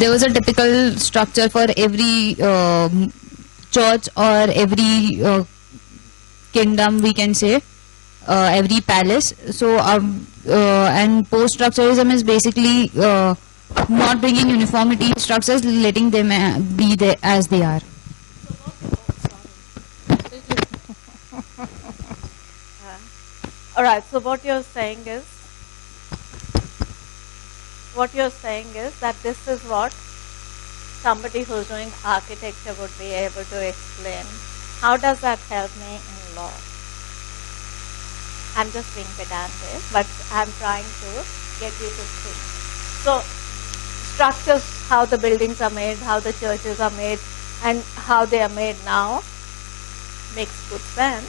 there was a typical structure for every church or every kingdom, we can say, every palace. So and post-structuralism is basically not bringing uniformity in structures, letting them be there as they are. All right, so what you're saying is that this is what somebody who's doing architecture would be able to explain. How does that help me in law? I'm just being pedantic, but I'm trying to get you to think. So structures, how the buildings are made, how the churches are made, and how they are made now makes good sense.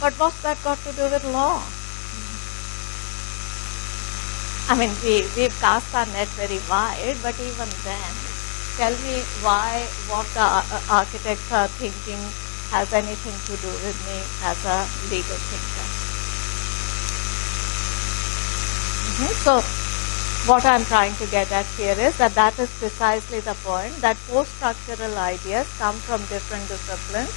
But what's that got to do with law? I mean, we've cast our net very wide, but even then, tell me why what the architects are thinking has anything to do with me as a legal thinker. So, what I'm trying to get at here is that is precisely the point, that post-structural ideas come from different disciplines,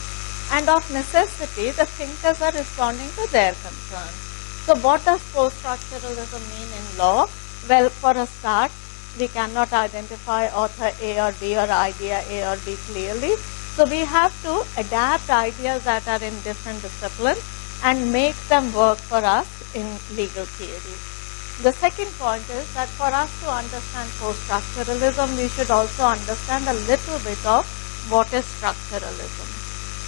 and of necessity, the thinkers are responding to their concerns. So what does post-structuralism mean in law? Well, for a start, we cannot identify author A or B or idea A or B clearly. So we have to adapt ideas that are in different disciplines and make them work for us in legal theory. The second point is that for us to understand post-structuralism, we should also understand a little bit of what is structuralism.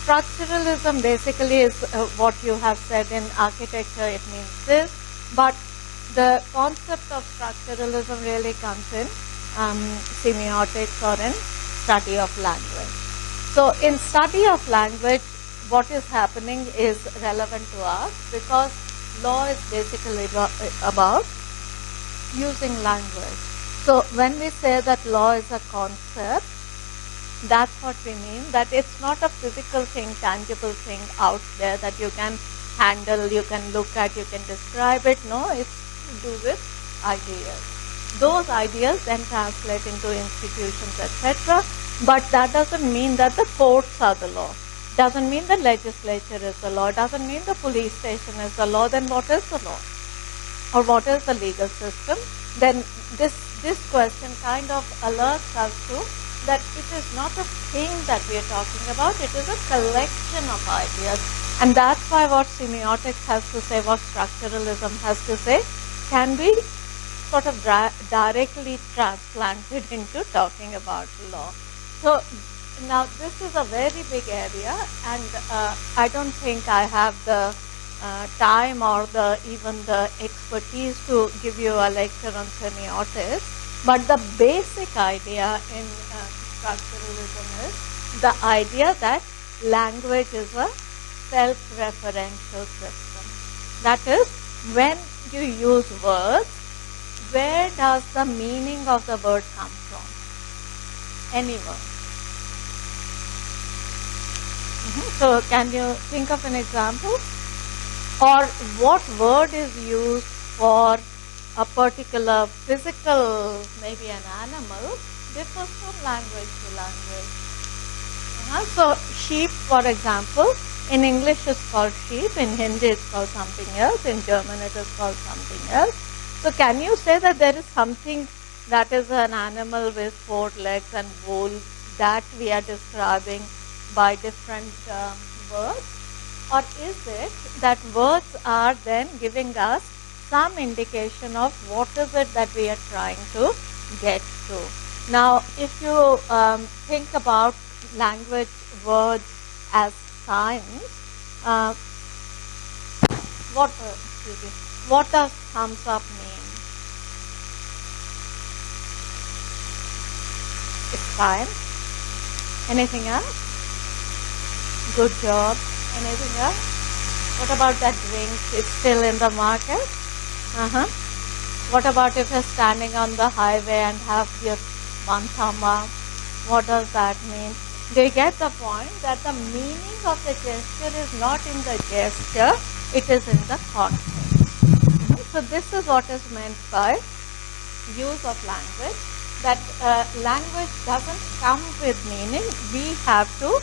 Structuralism basically is what you have said in architecture, it means this, but the concept of structuralism really comes in semiotics or in study of language. So in study of language, what is happening is relevant to us because law is basically about using language. So when we say that law is a concept, that's what we mean, that it's not a physical thing, tangible thing out there that you can handle, you can look at, you can describe it. No, it's to do with ideas. Those ideas then translate into institutions, etc. But that doesn't mean that the courts are the law. Doesn't mean the legislature is the law. Doesn't mean the police station is the law. Then what is the law? Or what is the legal system? Then this question kind of alerts us to that it is not a thing that we are talking about, it is a collection of ideas. And that's why what semiotics has to say, what structuralism has to say, can be sort of directly transplanted into talking about law. So now this is a very big area, and I don't think I have the time or even the expertise to give you a lecture on semiotics. But the basic idea in structuralism is the idea that language is a self-referential system. That is, when you use words, where does the meaning of the word come from? Any word. So can you think of an example? Or what word is used for a particular physical, maybe an animal, differs from language to language. So sheep, for example, in English is called sheep, in Hindi it's called something else, in German it is called something else. So can you say that there is something that is an animal with 4 legs and wool that we are describing by different words? Or is it that words are then giving us some indication of what is it that we are trying to get to? Now, if you think about language words as signs, what does thumbs up mean? It's fine. Anything else? Good job. Anything else? What about that drink? It's still in the market? What about if you're standing on the highway and have your one thumb up? What does that mean? Do you get the point that the meaning of the gesture is not in the gesture, it is in the context. So this is what is meant by use of language, that language doesn't come with meaning, we have to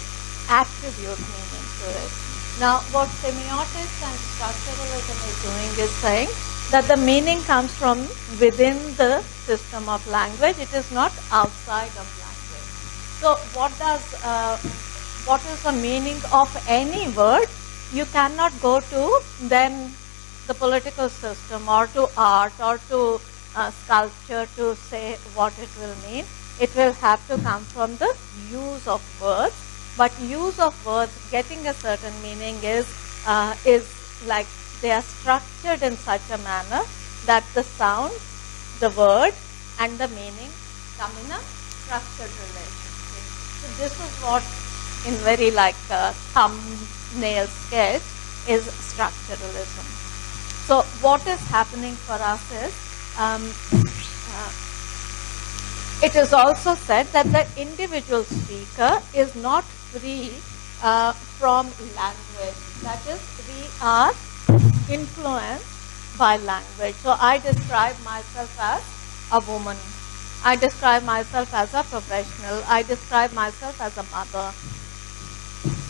attribute meaning to it. Now what semiotics and structuralism is doing is saying that the meaning comes from within the system of language, it is not outside of language. So what is the meaning of any word? You cannot go to then the political system or to art or to sculpture to say what it will mean. It will have to come from the use of words. But use of words getting a certain meaning is like they are structured in such a manner that the sound, the word, and the meaning come in a structured relationship. So this is what, in very like thumbnail sketch, is structuralism. So what is happening for us is, it is also said that the individual speaker is not free from language. That is, we are influenced by language. So I describe myself as a woman. I describe myself as a professional. I describe myself as a mother.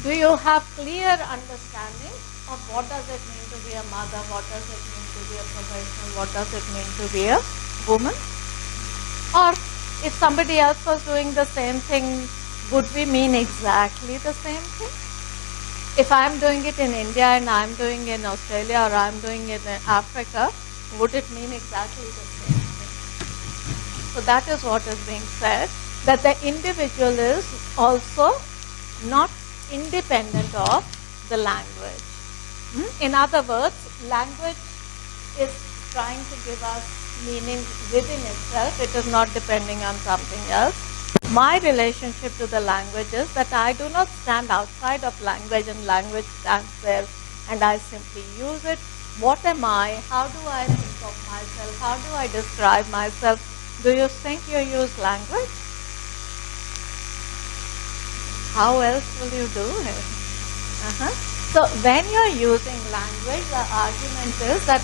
Do you have clear understanding of what does it mean to be a mother? What does it mean to be a professional? What does it mean to be a woman? Or if somebody else was doing the same thing, would we mean exactly the same thing? If I'm doing it in India and I'm doing it in Australia or I'm doing it in Africa, would it mean exactly the same thing? So that is what is being said, that the individual is also not independent of the language. In other words, language is trying to give us meaning within itself. It is not depending on something else. My relationship to the language is that I do not stand outside of language and language stands there and I simply use it. What am I? How do I think of myself? How do I describe myself? Do you think you use language? How else will you do it? So when you are using language, the argument is that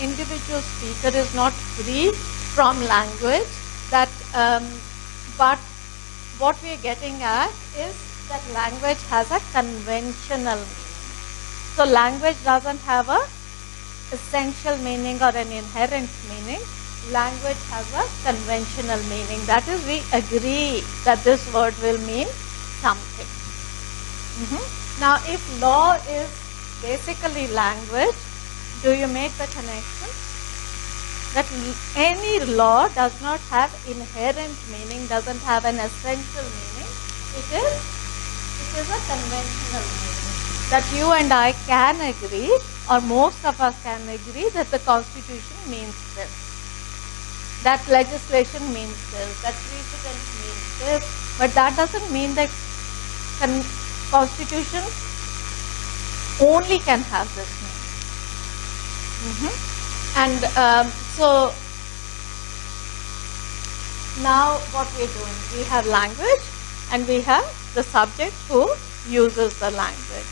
individual speaker is not free from language. That, but what we are getting at is that language has a conventional meaning. So language doesn't have a essential meaning or an inherent meaning. Language has a conventional meaning. That is, we agree that this word will mean something. Now, if law is basically language, do you make the connection? That any law does not have inherent meaning, doesn't have an essential meaning. It is a conventional meaning. That you and I can agree, or most of us can agree, that the Constitution means this. That legislation means this. That precedent means this. But that doesn't mean that Constitution only can have this meaning. And so now what we're doing, we have language and we have the subject who uses the language.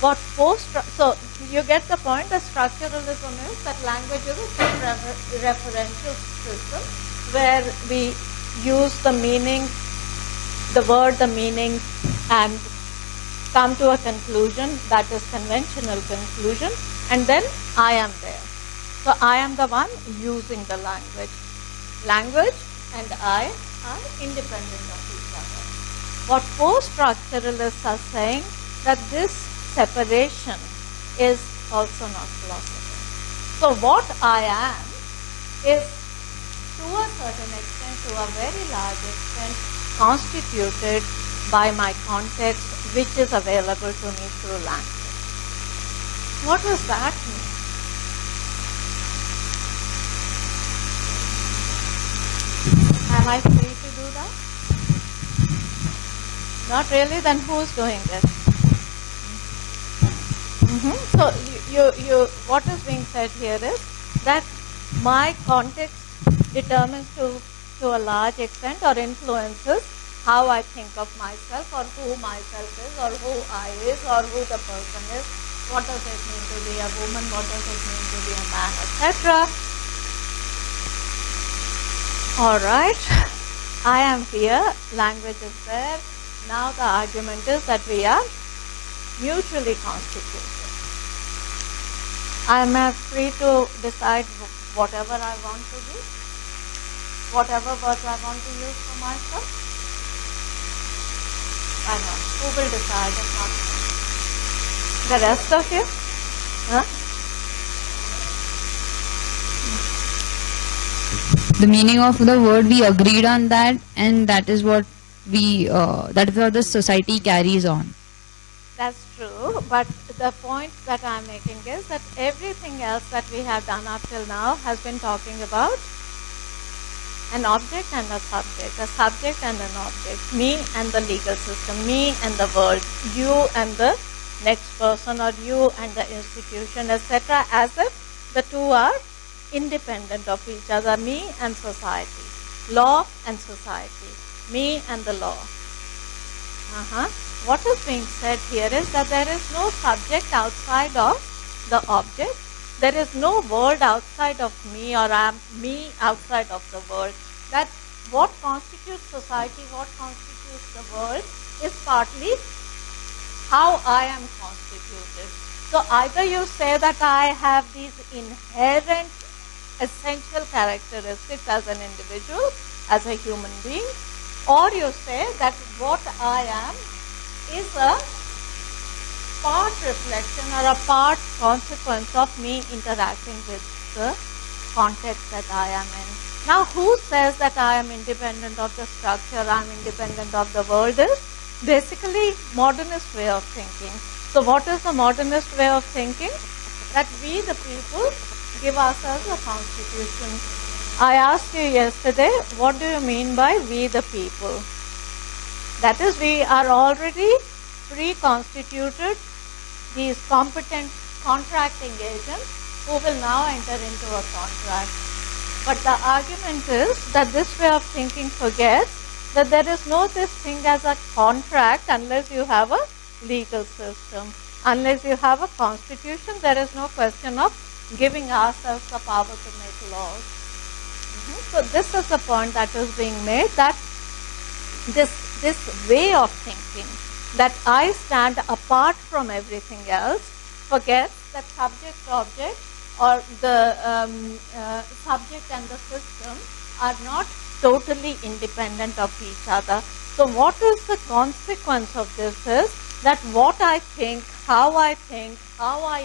So you get the point. The structuralism is that language is a referential system where we use the meaning, the word, the meaning, and come to a conclusion that is conventional conclusion, and then I am there. So I am the one using the language. Language and I are independent of each other. What post-structuralists are saying, that this separation is also not philosophy. So what I am is, to a certain extent, to a very large extent, constituted by my context, which is available to me through language. What does that mean? Am I free to do that? Not really? Then who's doing it? So what is being said here is that my context determines to a large extent or influences how I think of myself, or who myself is, or who I is, or who the person is. What does it mean to be a woman? What does it mean to be a man, etc. All right. I am here. Language is there. Now the argument is that we are mutually constituted. I am free to decide whatever I want to do, whatever words I want to use for myself. I know. Who will decide? If not me. The rest of you? Huh? The meaning of the word, we agreed on that, and that is what that is what the society carries on. That's true, but the point that I'm making is that everything else that we have done up till now has been talking about an object and a subject and an object, me and the legal system, me and the world, you and the next person, or you and the institution, etc., as if the two are independent of each other, me and society, law and society, me and the law. What is being said here is that there is no subject outside of the object. There is no world outside of me, or me outside of the world. That what constitutes society, what constitutes the world, is partly how I am constituted. So either you say that I have these inherent essential characteristics as an individual, as a human being, or you say that what I am is a part reflection or a part consequence of me interacting with the context that I am in. Now, who says that I am independent of the structure, I am independent of the world is basically modernist way of thinking. So what is the modernist way of thinking? That we the people give ourselves a constitution. I asked you yesterday, what do you mean by we the people? That is, we are already pre-constituted, these competent contracting agents who will now enter into a contract. But the argument is that this way of thinking forgets that there is no this thing as a contract unless you have a legal system. Unless you have a constitution, there is no question of giving ourselves the power to make laws. So this is the point that is being made, that this way of thinking, that I stand apart from everything else, forgets that subject-object or the subject and the system are not totally independent of each other. So what is the consequence of this is that what I think, how I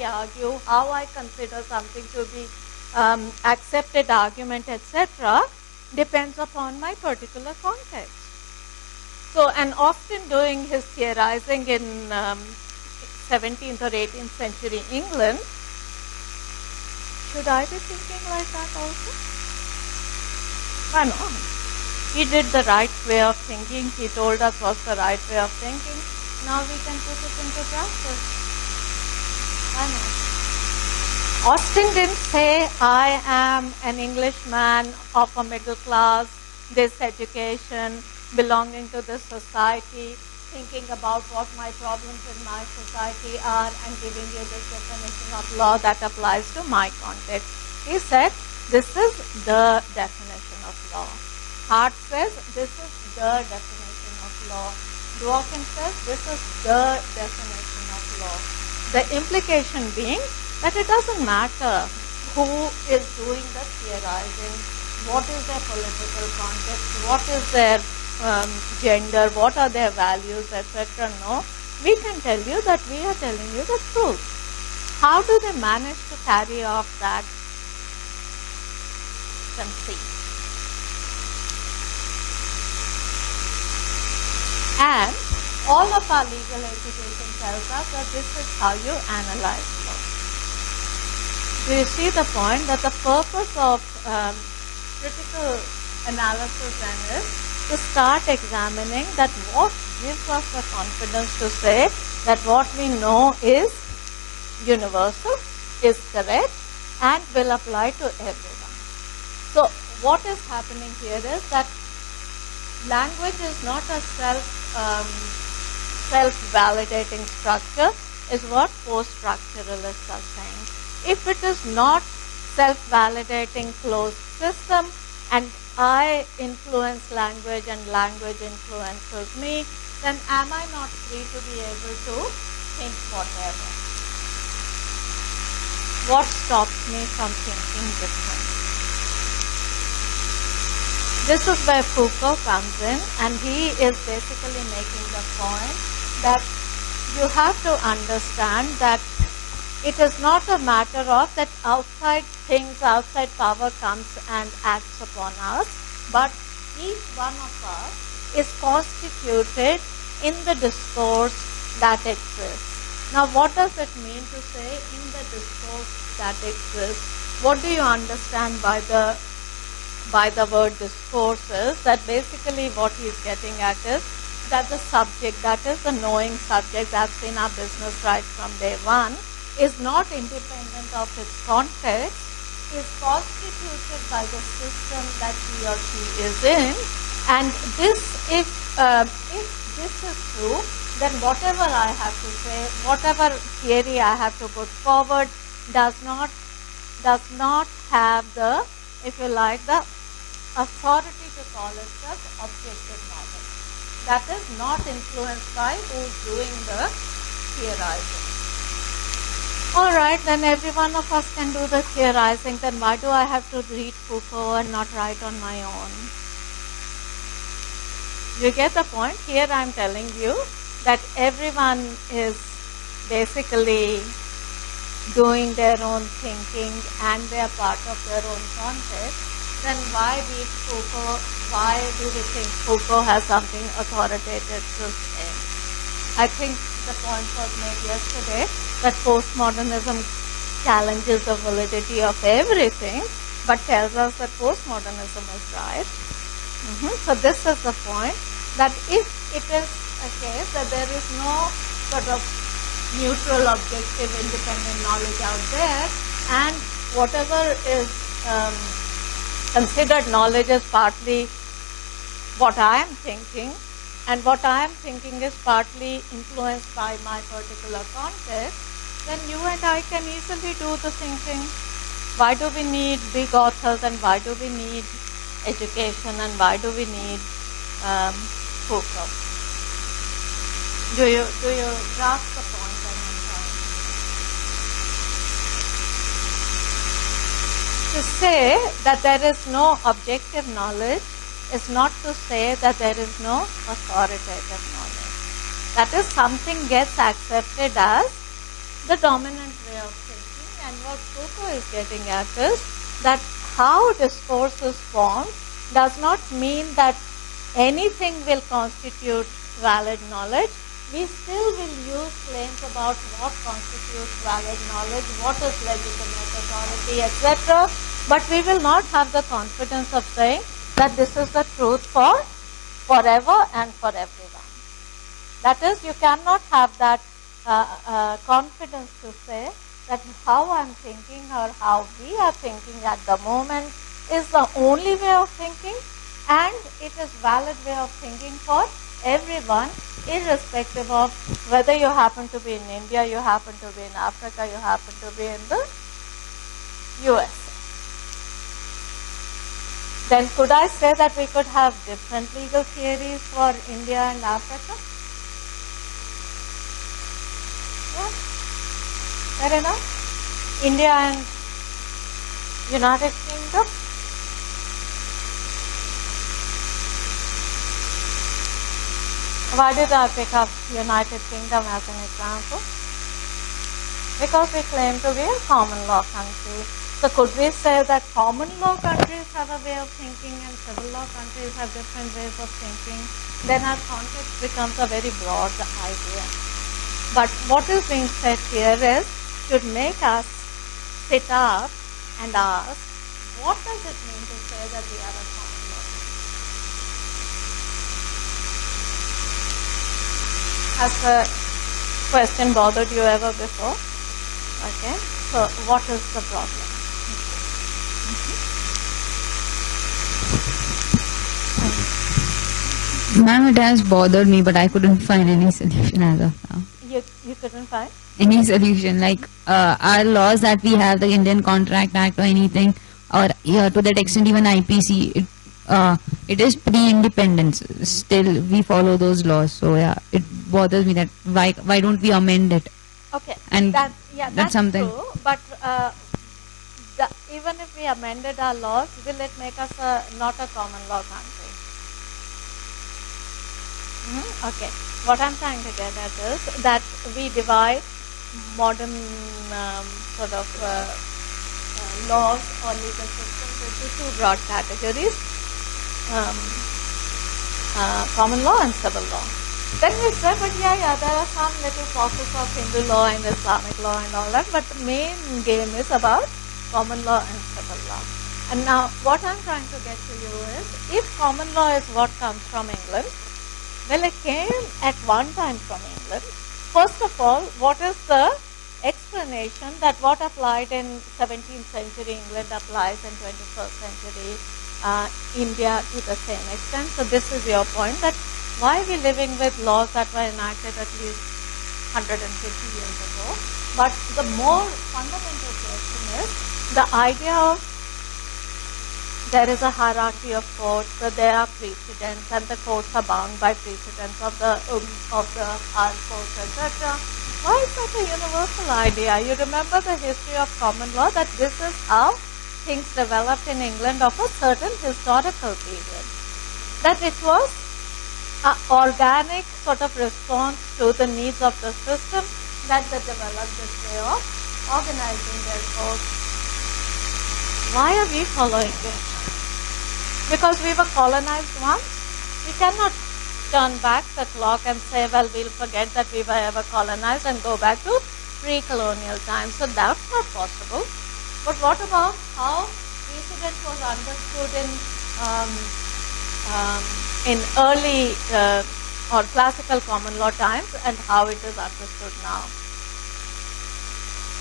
argue, how I consider something to be accepted argument, etc., depends upon my particular context. So, and often doing his theorizing in 17th or 18th century England, should I be thinking like that also? Why not? He did the right way of thinking. He told us what's the right way of thinking. Now we can put it into practice. Why not? Austin didn't say, I am an Englishman of a middle class, this education, belonging to this society, thinking about what my problems in my society are and giving you this definition of law that applies to my context. He said, this is the definition of law. Hart says, this is the definition of law. Dworkin says, this is the definition of law. The implication being that it doesn't matter who is doing the theorizing, what is their political context, what is their gender, what are their values, etc. No, we can tell you that we are telling you the truth. How do they manage to carry off that conceit? And all of our legal education tells us that this is how you analyze law. Do you see the point that the purpose of critical analysis then is to start examining that what gives us the confidence to say that what we know is universal, is correct, and will apply to everyone. So what is happening here is that language is not a self-validating structure, is what post-structuralists are saying. If it is not self-validating closed system and I influence language and language influences me, then am I not free to be able to think whatever? What stops me from thinking different? This is where Foucault comes in, and he is basically making the point that you have to understand that it is not a matter of that outside things, outside power comes and acts upon us, but each one of us is constituted in the discourse that exists. Now, what does it mean to say in the discourse that exists? What do you understand by the word discourses? That basically what he's getting at is that the subject, that is the knowing subject, that's been our business right from day one, is not independent of its context, is constituted by the system that he or she is in, and this, if this is true, then whatever I have to say, whatever theory I have to put forward, does not have the, if you like, the authority to call itself objective knowledge. That is not influenced by who's doing the theorizing. All right, then every one of us can do the theorizing. Then why do I have to read Foucault and not write on my own? You get the point? Here I'm telling you that everyone is basically doing their own thinking and they are part of their own context, then why read Foucault? Why do we think Foucault has something authoritative to say? I think the point was made yesterday that postmodernism challenges the validity of everything but tells us that postmodernism is right. So this is the point, that if it is a case that there is no sort of neutral, objective, independent knowledge out there, and whatever is considered knowledge is partly what I am thinking, and what I am thinking is partly influenced by my particular context, then you and I can easily do the thinking. Why do we need big authors, and why do we need education, and why do we need Foucault? Do you grasp the point that I'm trying? To say that there is no objective knowledge is not to say that there is no authoritative knowledge. That is, something gets accepted as the dominant way of thinking, and what Foucault is getting at is that how discourse is formed does not mean that anything will constitute valid knowledge. We still will use claims about what constitutes valid knowledge, what is legitimate authority, etc. But we will not have the confidence of saying that this is the truth for forever and for everyone. That is, you cannot have that confidence to say that how I'm thinking or how we are thinking at the moment is the only way of thinking, and it is valid way of thinking for everyone, irrespective of whether you happen to be in India, you happen to be in Africa, you happen to be in the US. Then could I say that we could have different legal theories for India and Africa? Yeah, fair enough. India and United Kingdom. Why did I pick up United Kingdom as an example? Because we claim to be a common law country. So could we say that common law countries have a way of thinking and civil law countries have different ways of thinking? Then our context becomes a very broad idea. But what is being said here is, should make us sit up and ask, what does it mean to say that we are a common law country? Has the question bothered you ever before? Okay, so what is the problem? Ma'am, it has bothered me, but I couldn't find any solution as of now. You couldn't find? Any solution, like our laws that we have, the Indian Contract Act or anything, or to that extent even IPC, it is pre-independence. Still, we follow those laws. So yeah, it bothers me that why don't we amend it? Okay, And that's something. true. But even if we amended our laws, will it make us not a common law country? Okay. What I'm trying to get at is that we divide modern sort of laws or legal systems into two broad categories, common law and civil law. Then we say, but yeah, there are some little pockets of Hindu law and Islamic law and all that, but the main game is about common law and civil law. And now what I'm trying to get to you is, if common law is what comes from England, well, it came at one time from England. First of all, what is the explanation that what applied in 17th century England applies in 21st century India to the same extent? So this is your point, that why are we living with laws that were enacted at least 150 years ago? But the more fundamental question is the idea of there is a hierarchy of courts, so there are precedents, and the courts are bound by precedents of the higher courts, etc. Why is that a universal idea? You remember the history of common law, that this is how things developed in England of a certain historical period. That it was an organic sort of response to the needs of the system that they developed this way of organizing their course. Why are we following it? Because we were colonized once. We cannot turn back the clock and say, well, we'll forget that we were ever colonized and go back to pre-colonial times. So that's not possible. But what about how precedent was understood in early or classical common law times and how it is understood now?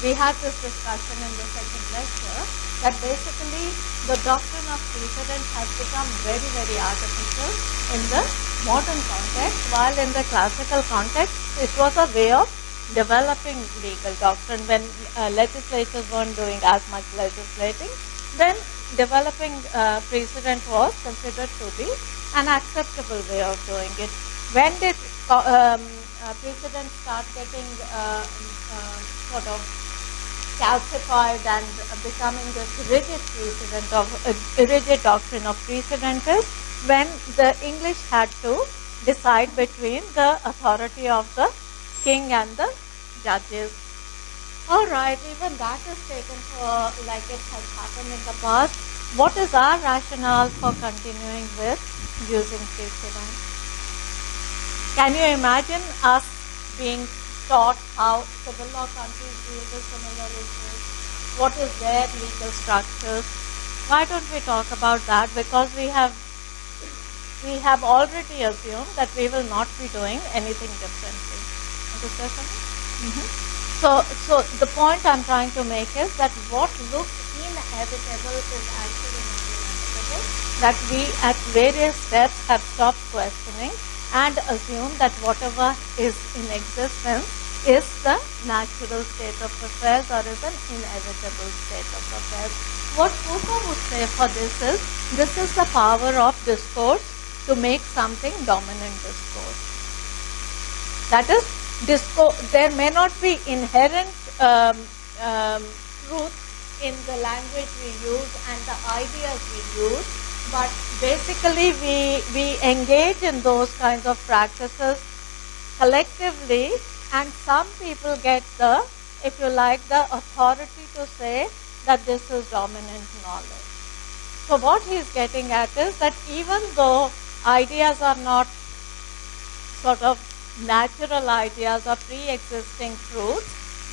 We had this discussion in the second lecture that basically the doctrine of precedent has become very, very artificial in the modern context, while in the classical context it was a way of developing legal doctrine. When legislatures weren't doing as much legislating, then developing precedent was considered to be an acceptable way of doing it. When did precedent start getting sort of calcified and becoming this rigid precedent of rigid doctrine of precedent is when the English had to decide between the authority of the king and the judges. All right, even that is taken for like it has happened in the past. What is our rationale for continuing with using precedent? Can you imagine us being taught how civil law countries deal with similar issues? What is their legal structures? Why don't we talk about that? Because we have already assumed that we will not be doing anything differently. Understand something? So the point I'm trying to make is that what looks inevitable is actually not inevitable. That we at various steps have stopped questioning and assume that whatever is in existence is the natural state of affairs or is an inevitable state of affairs. What Foucault would say for this is the power of discourse to make something dominant discourse. That is, there may not be inherent truth in the language we use and the ideas we use, but basically we engage in those kinds of practices collectively, and some people get the, if you like, the authority to say that this is dominant knowledge. So what he's getting at is that even though ideas are not sort of natural ideas or pre-existing truths,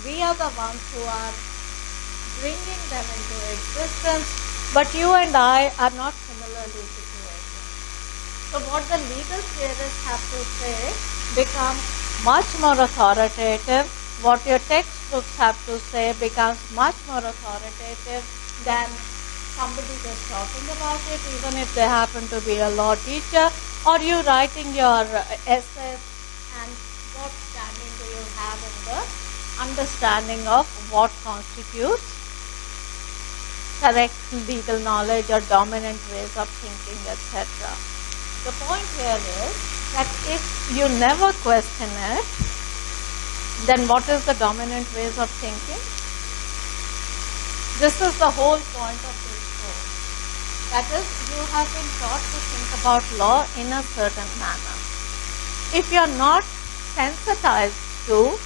we are the ones who are bringing them into existence, but you and I are not similarly situated. So what the legal theorists have to say becomes much more authoritative. What your textbooks have to say becomes much more authoritative than somebody just talking about it, even if they happen to be a law teacher, or you writing your essays, and what standing do you have in the understanding of what constitutes correct legal knowledge or dominant ways of thinking, etc. The point here is that if you never question it, then what is the dominant ways of thinking? This is the whole point of this course. That is, you have been taught to think about law in a certain manner. If you are not sensitized to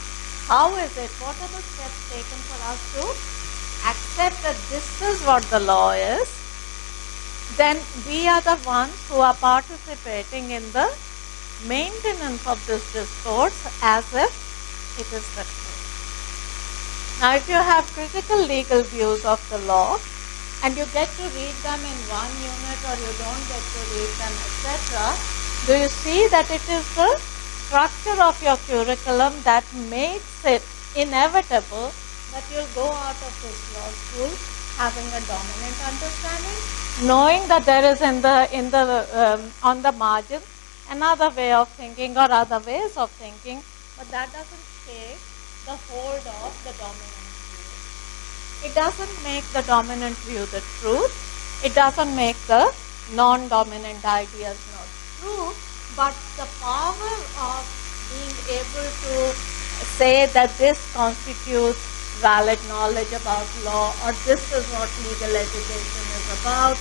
how is it, what are the steps taken for us to accept that this is what the law is, then we are the ones who are participating in the maintenance of this discourse as if it is the truth. Now, if you have critical legal views of the law and you get to read them in one unit or you don't get to read them, etc., do you see that it is the structure of your curriculum that makes it inevitable that you'll go out of this law school having a dominant understanding, knowing that there is on the margin another way of thinking or other ways of thinking, but that doesn't take the hold of the dominant view. It doesn't make the dominant view the truth. It doesn't make the non-dominant ideas not true, but the power of being able to say that this constitutes valid knowledge about law or this is what legal education is about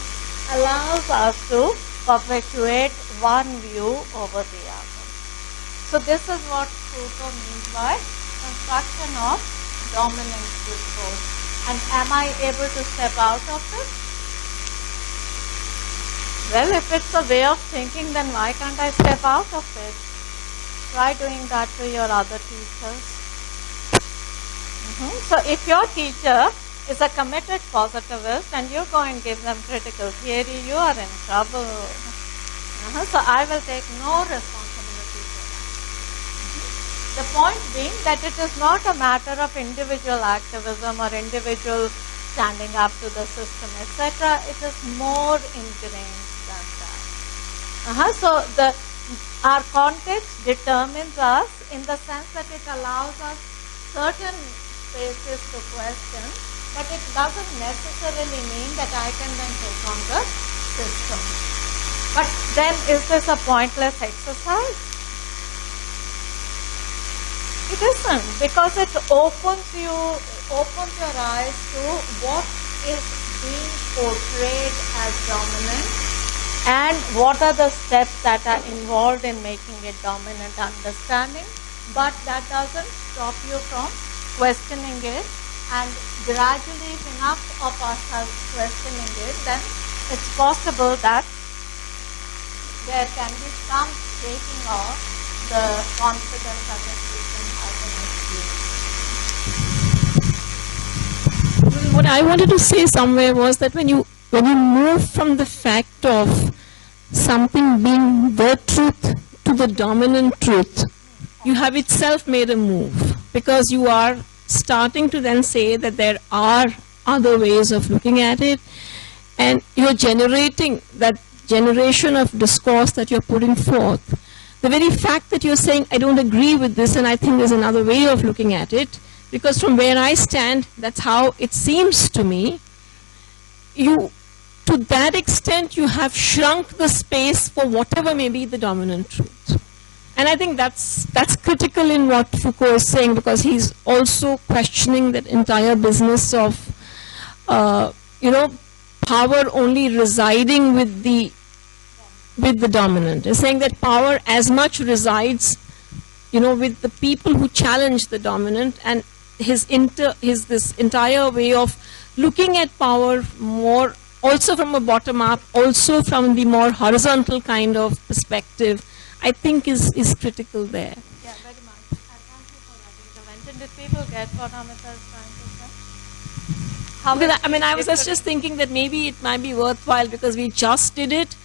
allows us to perpetuate one view over the other. So this is what Foucault means by construction of dominant discourse. And am I able to step out of it? Well, if it's a way of thinking, then why can't I step out of it? Try doing that to your other teachers. So if your teacher is a committed positivist and you go and give them critical theory, you are in trouble. So I will take no responsibility for that. The point being that it is not a matter of individual activism or individual standing up to the system, etc. It is more ingrained than that. So our context determines us in the sense that it allows us certain spaces to question, but it doesn't necessarily mean that I can then take on the system. But then is this a pointless exercise? It isn't, because it opens your eyes to what is being portrayed as dominant and what are the steps that are involved in making it dominant understanding. But that doesn't stop you from questioning it, and gradually if enough of us are questioning it, then it's possible that there can be some taking off the confidence that the system has in its view. What I wanted to say somewhere was that when you move from the fact of something being the truth to the dominant truth, you have itself made a move, because you are starting to then say that there are other ways of looking at it, and you're generating that generation of discourse that you're putting forth. The very fact that you're saying, I don't agree with this and I think there's another way of looking at it, because from where I stand, that's how it seems to me, to that extent, you have shrunk the space for whatever may be the dominant truth. And I think that's critical in what Foucault is saying, because he's also questioning that entire business of, power only residing with the dominant. He's saying that power as much resides, with the people who challenge the dominant, and his this entire way of looking at power more, also from a bottom up, also from the more horizontal kind of perspective, I think is critical there. Yeah, very much. And thank you for that intervention. Did people get what Amita is trying to say? I was just thinking that maybe it might be worthwhile, because we just did it,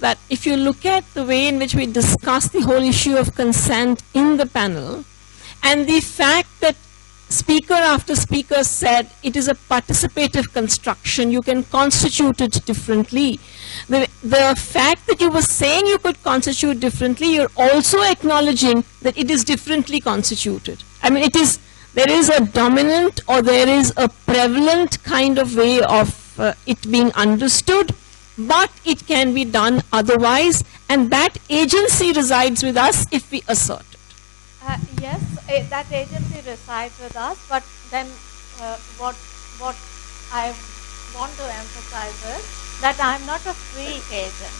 that if you look at the way in which we discussed the whole issue of consent in the panel, and the fact that speaker after speaker said it is a participative construction, you can constitute it differently. The fact that you were saying you could constitute differently, you're also acknowledging that it is differently constituted. There is a dominant or there is a prevalent kind of way of it being understood, but it can be done otherwise, and that agency resides with us if we assert it. Yes, that agency resides with us, but then what I want to emphasize is that I'm not a free agent.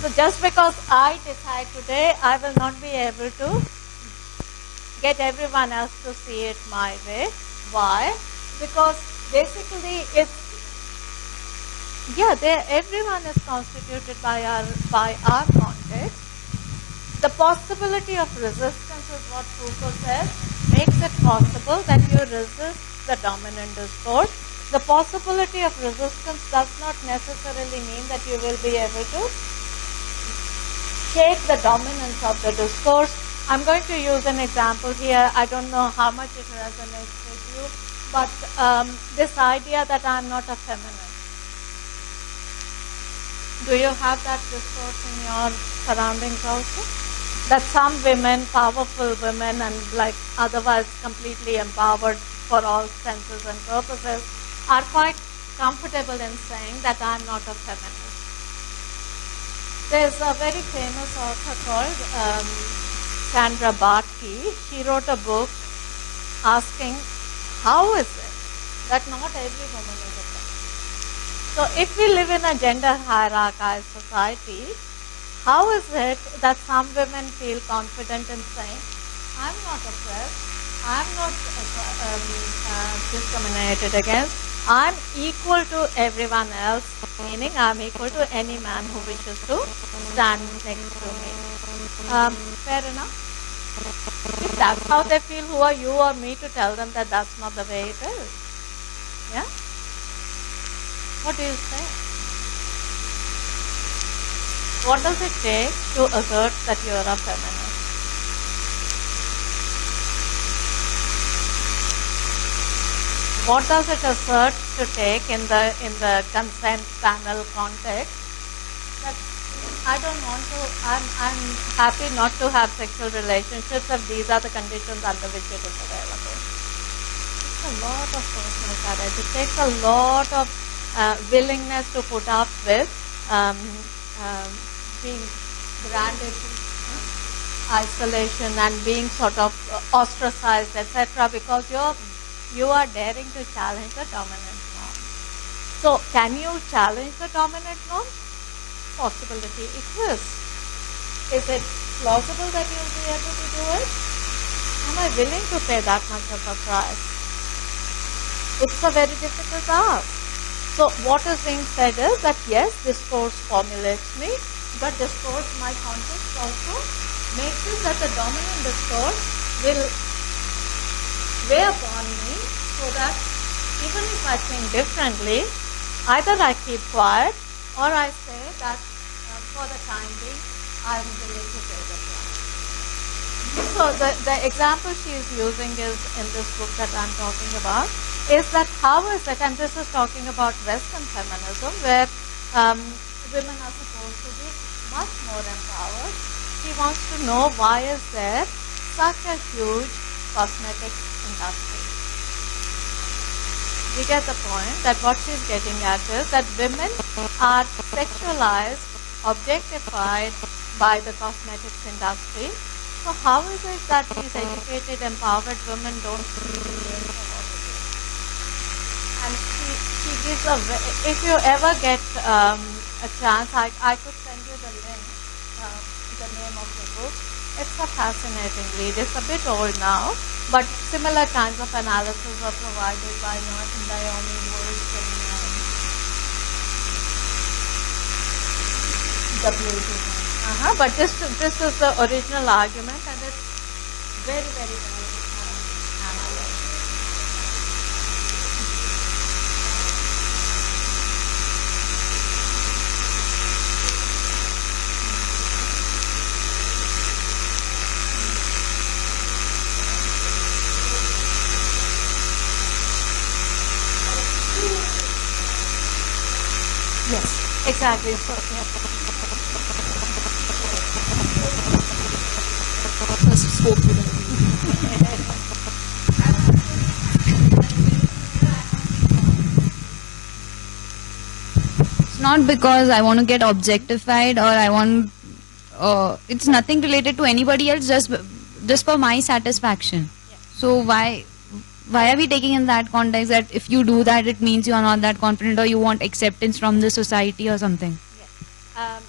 So just because I decide today, I will not be able to get everyone else to see it my way. Why? Because basically everyone is constituted by our context. The possibility of resistance is what Foucault says makes it possible that you resist the dominant discourse. The possibility of resistance does not necessarily mean that you will be able to shake the dominance of the discourse. I'm going to use an example here. I don't know how much it resonates with you, but this idea that I'm not a feminist. Do you have that discourse in your surroundings also? That some women, powerful women, and otherwise completely empowered for all senses and purposes, are quite comfortable in saying that I'm not a feminist. There's a very famous author called Sandra Bartke. She wrote a book asking, how is it that not every woman is a feminist? So if we live in a gender hierarchized society, how is it that some women feel confident in saying, I'm not oppressed, I'm not discriminated against. I'm equal to everyone else, meaning I'm equal to any man who wishes to stand next to me. Fair enough? If that's how they feel, who are you or me to tell them that that's not the way it is? Yeah? What do you say? What does it take to assert that you're a feminist? What does it assert to take in the consent panel context? That I don't want to. I'm happy not to have sexual relationships if these are the conditions under which it is available. It's a lot of personal courage. It takes a lot of willingness to put up with being branded isolation and being sort of ostracized, etc. Because you are daring to challenge the dominant norm. So, can you challenge the dominant norm? Possibility exists. Is it plausible that you'll be able to do it? Am I willing to pay that much of a price? It's a very difficult ask. So, what is being said is that yes, discourse formulates me, but discourse, my context also makes it that the dominant discourse will weigh upon me so that even if I think differently, either I keep quiet or I say that for the time being, I'm willing to pay the price. So the example she is using is in this book that I'm talking about, is that how is it, and this is talking about Western feminism, where women are supposed to be much more empowered. She wants to know why is there such a huge cosmetics industry. We get the point that what she's getting at is that women are sexualized, objectified by the cosmetics industry. So how is it that these educated, empowered women don't see the need for what it is? And she gives if you ever get a chance, I could send you the link, the name of the book. It's a fascinating read. It's a bit old now, but similar kinds of analysis were provided by Naomi Wolf and W. But this is the original argument, and it's very, very well analyzed. Yes, exactly. So, Just spoke to them. It's not because I want to get objectified or I want. It's nothing related to anybody else. Just for my satisfaction. So why are we taking in that context that if you do that, it means you are not that confident or you want acceptance from the society or something? yes.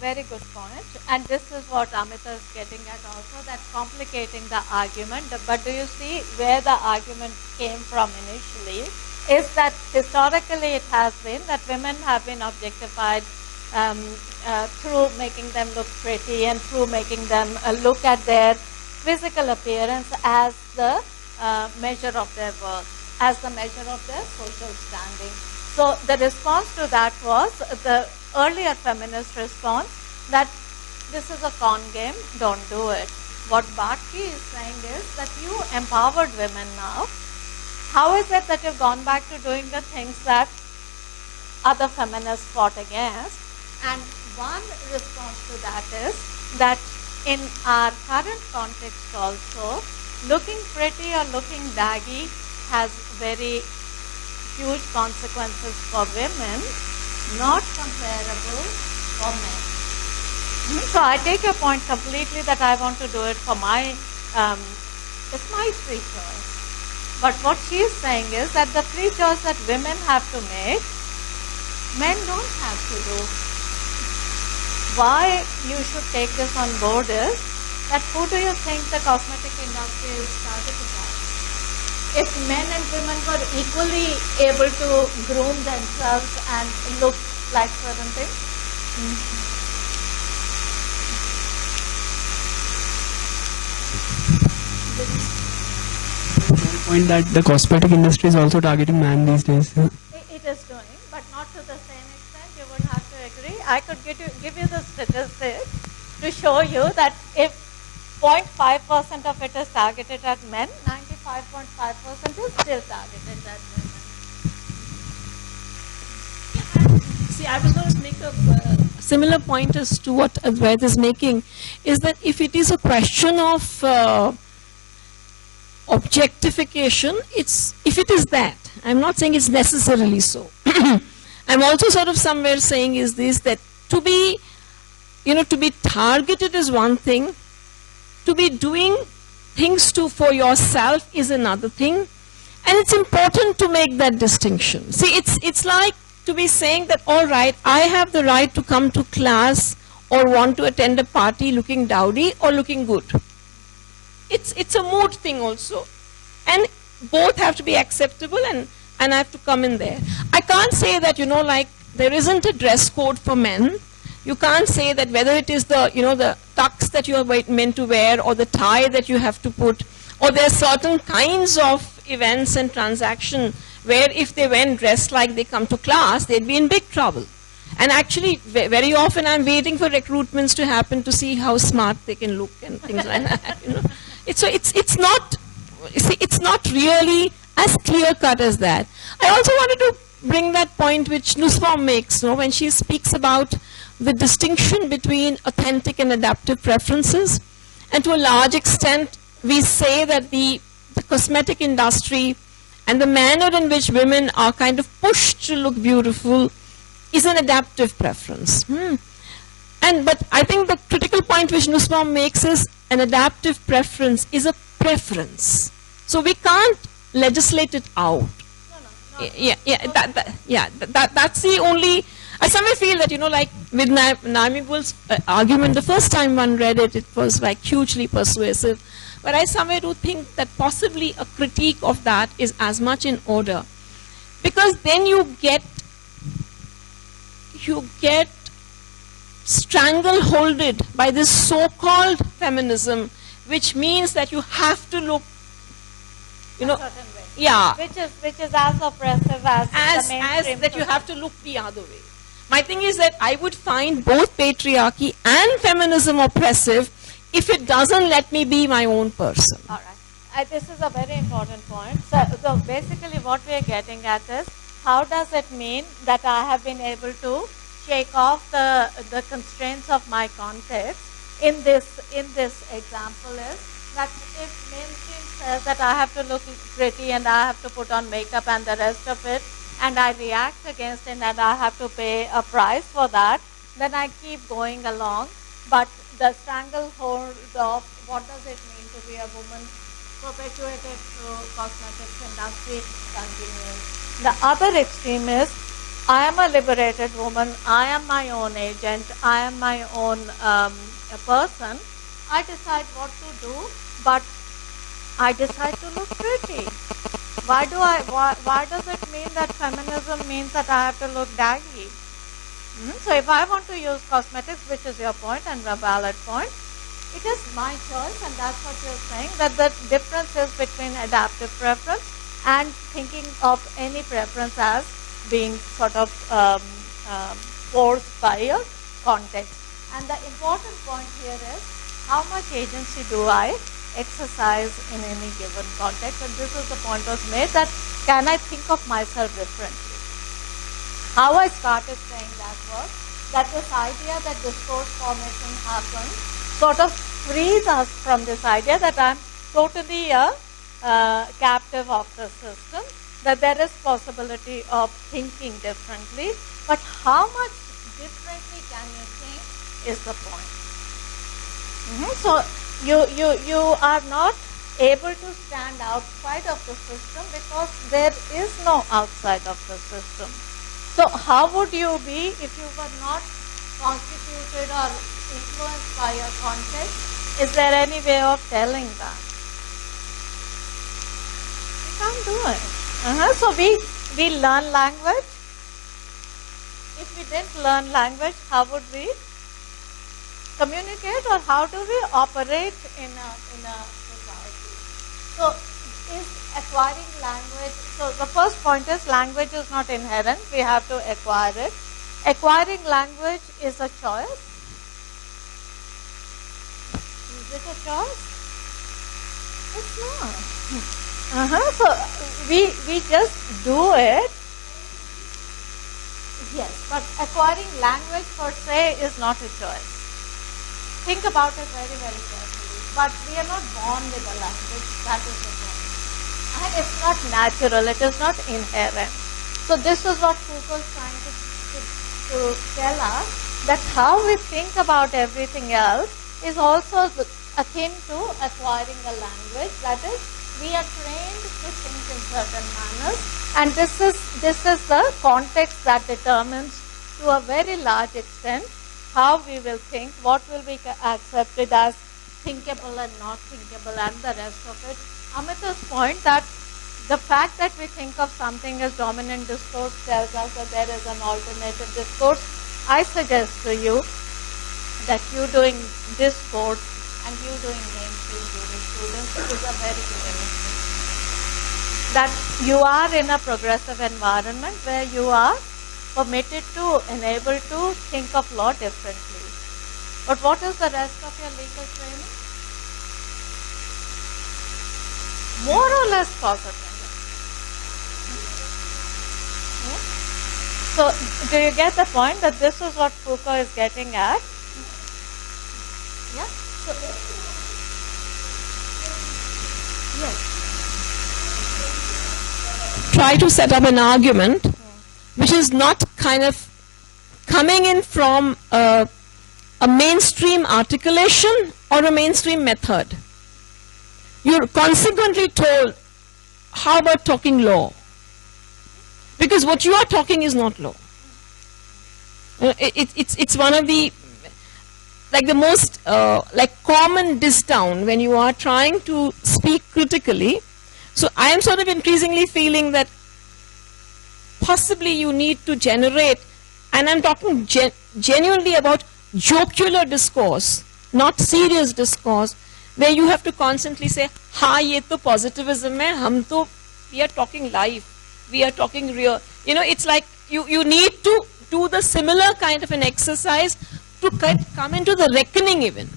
Very good point. And this is what Amita is getting at also, that complicating the argument. But do you see where the argument came from initially? Is that historically it has been that women have been objectified through making them look pretty and through making them look at their physical appearance as the measure of their worth, as the measure of their social standing. So the response to that was the earlier feminist response that this is a con game, don't do it. What Bharti is saying is that you empowered women now. How is it that you've gone back to doing the things that other feminists fought against? And one response to that is that in our current context also, looking pretty or looking daggy has very huge consequences for women, not comparable for men. So I take your point completely that I want to do it for my, it's my free choice. But what she is saying is that the free choice that women have to make, men don't have to do. Why you should take this on board is that who do you think the cosmetic industry is targeted at? If men and women were equally able to groom themselves and look like certain things? Point that the cosmetic industry is also targeting man these days. It is doing, but not to the same extent. You would have to agree. I could give you the statistics to show you that if 0.5% of it is targeted at men, 95.5% is still targeted at women. See, I was going to make a similar point as to what Advait is making, is that if it is a question of objectification, if it is that, I'm not saying it's necessarily so. I'm also sort of somewhere saying is this, that to be targeted is one thing, to be doing things for yourself is another thing, and it's important to make that distinction. See, it's like to be saying that, all right, I have the right to come to class or want to attend a party looking dowdy or looking good. It's a mood thing also, and both have to be acceptable, and I have to come in there. I can't say that, like there isn't a dress code for men. You can't say that whether it is the the tux that you are meant to wear or the tie that you have to put, or there are certain kinds of events and transaction where if they went dressed like they come to class, they'd be in big trouble. And actually, very often I'm waiting for recruitments to happen to see how smart they can look and things like that. It's not really as clear cut as that. I also wanted to bring that point which Nussbaum makes, when she speaks about the distinction between authentic and adaptive preferences. And to a large extent, we say that the cosmetic industry and the manner in which women are kind of pushed to look beautiful is an adaptive preference. But I think the critical point which Nussbaum makes is an adaptive preference is a preference. So we can't legislate it out. That's the only. I somewhere feel that, like with Naomi Wolf's argument, the first time one read it, it was like hugely persuasive. But I somewhere do think that possibly a critique of that is as much in order. Because then you get strangleholded by this so-called feminism, which means that you have to look, a certain way. Yeah. Which is as oppressive as the mainstream. As that you have to look the other way. My thing is that I would find both patriarchy and feminism oppressive if it doesn't let me be my own person. All right. This is a very important point. So basically what we are getting at is, how does it mean that I have been able to shake off the constraints of my context in this example is that if mainstream says that I have to look pretty and I have to put on makeup and the rest of it, and I react against it and I have to pay a price for that, then I keep going along. But the stranglehold of what does it mean to be a woman perpetuated through cosmetics industry continues. The other extreme is, I am a liberated woman, I am my own agent, I am my own person. I decide what to do, but I decide to look pretty. Why does it mean that feminism means that I have to look daggy? So if I want to use cosmetics, which is your point and a valid point, it is my choice, and that's what you're saying, that the difference is between adaptive preference and thinking of any preference as being sort of forced by a context. And the important point here is, how much agency do I exercise in any given context? And this is the point was made, that can I think of myself differently? How I started saying that was that this idea that discourse formation happens sort of frees us from this idea that I'm totally a captive of the system, that there is possibility of thinking differently, but how much differently can you think is the point. So you are not able to stand outside of the system because there is no outside of the system. So how would you be if you were not constituted or influenced by your context Is there any way of telling that? We can't do it. So we learn language. If we didn't learn language, how would we communicate, or how do we operate in a society? So is acquiring language, so the first point is language is not inherent, we have to acquire it. Acquiring language is a choice. Is it a choice? It's not. So we just do it. Yes, but acquiring language per se is not a choice. Think about it very, very carefully. But we are not born with a language, that is the point. And it's not natural, it is not inherent. So this is what Foucault is trying to tell us, that how we think about everything else is also akin to acquiring a language. That is, we are trained to think in certain manners, and this is the context that determines to a very large extent how we will think, what will be accepted as thinkable and not thinkable, and the rest of it. Amita's point that the fact that we think of something as dominant discourse tells us that there is an alternative discourse. I suggest to you that you doing this course and you doing mainstream jurisprudence is a very good illustration. That you are in a progressive environment where you are permitted to, enabled to think of law differently. But what is the rest of your legal training? More or less positive. Yeah? So, do you get the point that this is what Foucault is getting at? Yeah? So, yes. Try to set up an argument which is not kind of coming in from a mainstream articulation or a mainstream method. You're consequently told, how about talking law? Because what you are talking is not law. It's one of the, like the most common disdown when you are trying to speak critically. So I am sort of increasingly feeling that possibly you need to generate, and I'm talking genuinely about jocular discourse, not serious discourse, where you have to constantly say, "Ha, ye to positivism hai, hum to, we are talking life, we are talking real." You know, it's like you need to do the similar kind of an exercise to come into the reckoning even.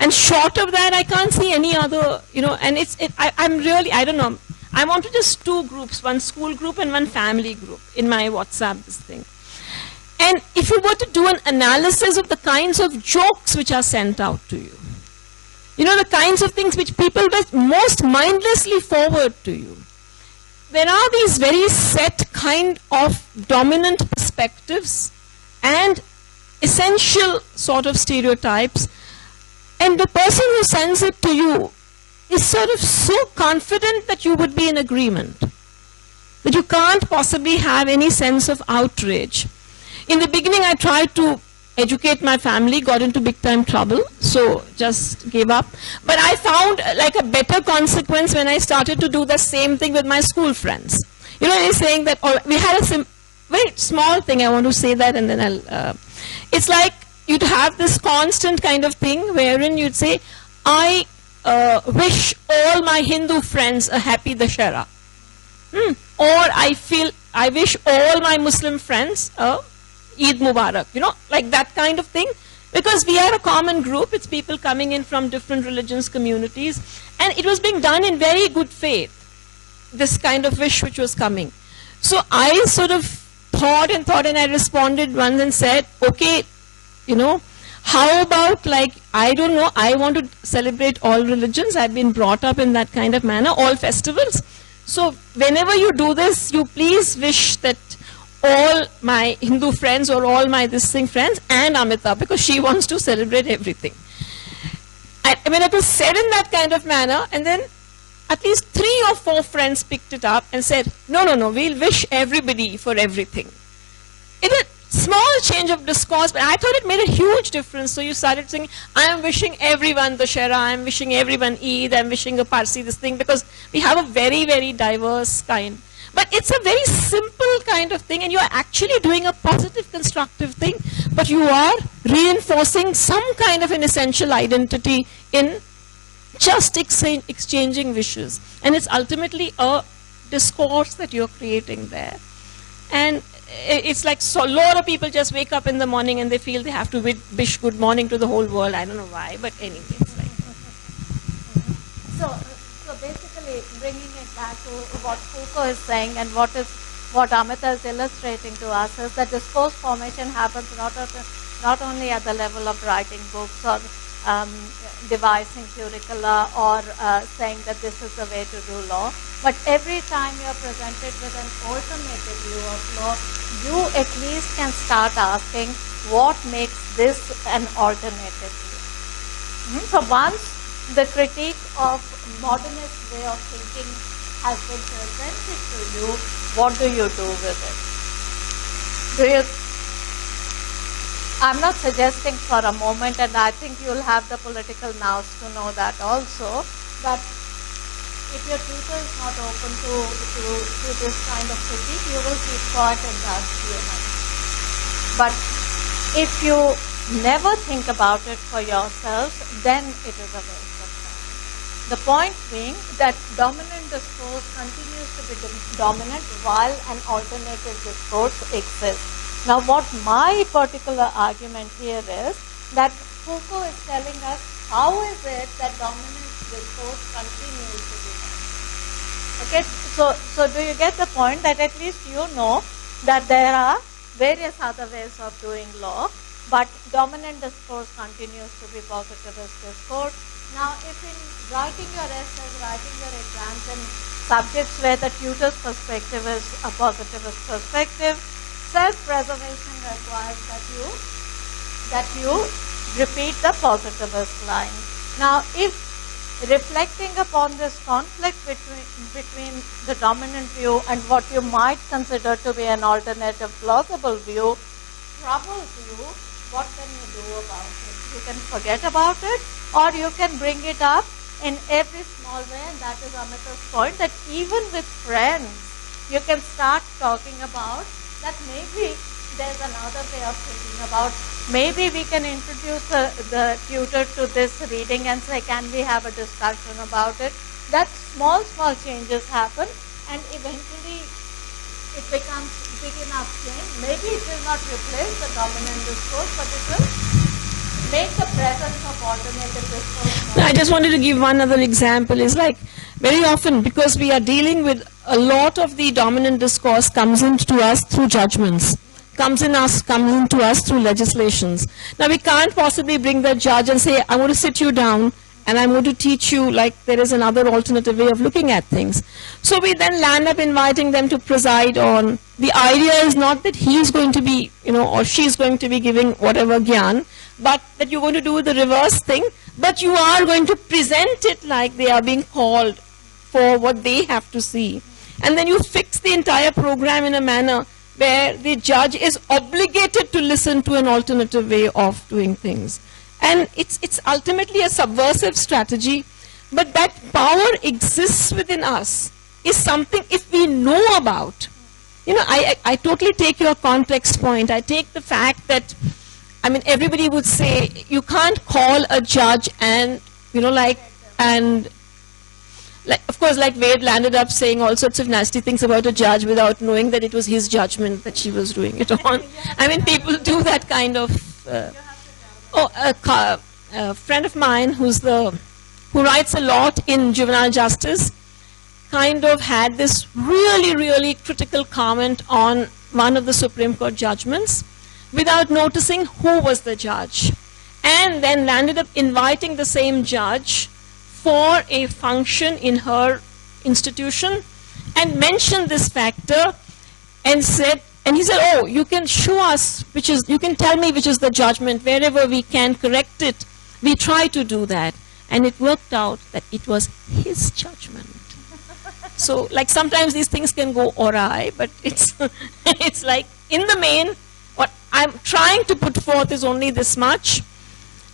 And short of that, I can't see any other, you know, and I'm really, I don't know, I wanted just two groups, one school group and one family group in my WhatsApp, this thing. And if you were to do an analysis of the kinds of jokes which are sent out to you, you know, the kinds of things which people most mindlessly forward to you, there are these very set kind of dominant perspectives and essential sort of stereotypes, and the person who sends it to you is sort of so confident that you would be in agreement, that you can't possibly have any sense of outrage. In the beginning, I tried to educate my family, got into big time trouble, so just gave up. But I found like a better consequence when I started to do the same thing with my school friends. You know, he's saying that, or we had a very small thing, I want to say that, and then I'll, it's like you'd have this constant kind of thing wherein you'd say, I wish all my Hindu friends a happy Dashera. Or I wish all my Muslim friends Eid Mubarak, you know, like that kind of thing. Because we are a common group, it's people coming in from different religions, communities, and it was being done in very good faith, this kind of wish which was coming. So I sort of thought and I responded once and said, okay, you know, how about like, I don't know, I want to celebrate all religions, I've been brought up in that kind of manner, all festivals. So whenever you do this, you please wish that all my Hindu friends or all my this thing friends and Amita, because she wants to celebrate everything. I mean, it was said in that kind of manner, and then at least 3 or 4 friends picked it up and said, no, we'll wish everybody for everything. small change of discourse, but I thought it made a huge difference. So you started saying, I am wishing everyone Dussehra, I am wishing everyone Eid, I am wishing a Parsi this thing, because we have a very, very diverse kind. But it's a very simple kind of thing, and you are actually doing a positive, constructive thing, but you are reinforcing some kind of an essential identity in just exchanging wishes. And it's ultimately a discourse that you're creating there. And it's like, so a lot of people just wake up in the morning and they feel they have to wish good morning to the whole world. I don't know why, but anyway, it's like. So basically, bringing it back to what Foucault is saying and what Amita is illustrating to us is that discourse formation happens not only at the level of writing books or devising curricula or saying that this is the way to do law, but every time you are presented with an alternative view of law, you at least can start asking what makes this an alternative view. So once the critique of modernist way of thinking has been presented to you, what do you do with it? I'm not suggesting for a moment, and I think you'll have the political nous to know that also, that if your tutor is not open to this kind of critique, you will keep quiet and that's human. But if you never think about it for yourself, then it is a waste of time. The point being that dominant discourse continues to be dominant while an alternative discourse exists. Now, what my particular argument here is that Foucault is telling us how is it that dominant discourse continues to be dominant. Okay, so do you get the point that at least you know that there are various other ways of doing law, but dominant discourse continues to be positivist discourse. Now, if in writing your essays, writing your exams in subjects where the tutor's perspective is a positivist perspective, self-preservation requires that you repeat the positivist line. Now, if reflecting upon this conflict between the dominant view and what you might consider to be an alternative plausible view troubles you, what can you do about it? You can forget about it, or you can bring it up in every small way, and that is Amita's point, that even with friends, you can start talking about that maybe there's another way of thinking about, maybe we can introduce the tutor to this reading and say, can we have a discussion about it? That small changes happen, and eventually it becomes big enough change. Maybe it will not replace the dominant discourse, but it will make the presence of alternative discourse more. I just wanted to give one other example. Is like very often, because we are dealing with a lot of the dominant discourse comes into us through judgments, comes into us through legislations. Now we can't possibly bring the judge and say, I'm going to sit you down and I'm going to teach you like there is another alternative way of looking at things. So we then land up inviting them to preside on. The idea is not that he is going to be, or she is going to be giving whatever gyan, but that you're going to do the reverse thing, but you are going to present it like they are being called for what they have to see. And then you fix the entire program in a manner where the judge is obligated to listen to an alternative way of doing things. And it's ultimately a subversive strategy, but that power exists within us is something if we know about. I totally take your context point. I take the fact that, everybody would say you can't call a judge and, of course, like Wade landed up saying all sorts of nasty things about a judge without knowing that it was his judgment that she was doing it on. People do that kind of. A friend of mine who writes a lot in juvenile justice, kind of had this really, really critical comment on one of the Supreme Court judgments without noticing who was the judge, and then landed up inviting the same judge for a function in her institution and mentioned this factor and he said, oh, you can show us you can tell me which is the judgment, wherever we can correct it, we try to do that. And it worked out that it was his judgment. So like sometimes these things can go awry, but it's like in the main, I'm trying to put forth is only this much,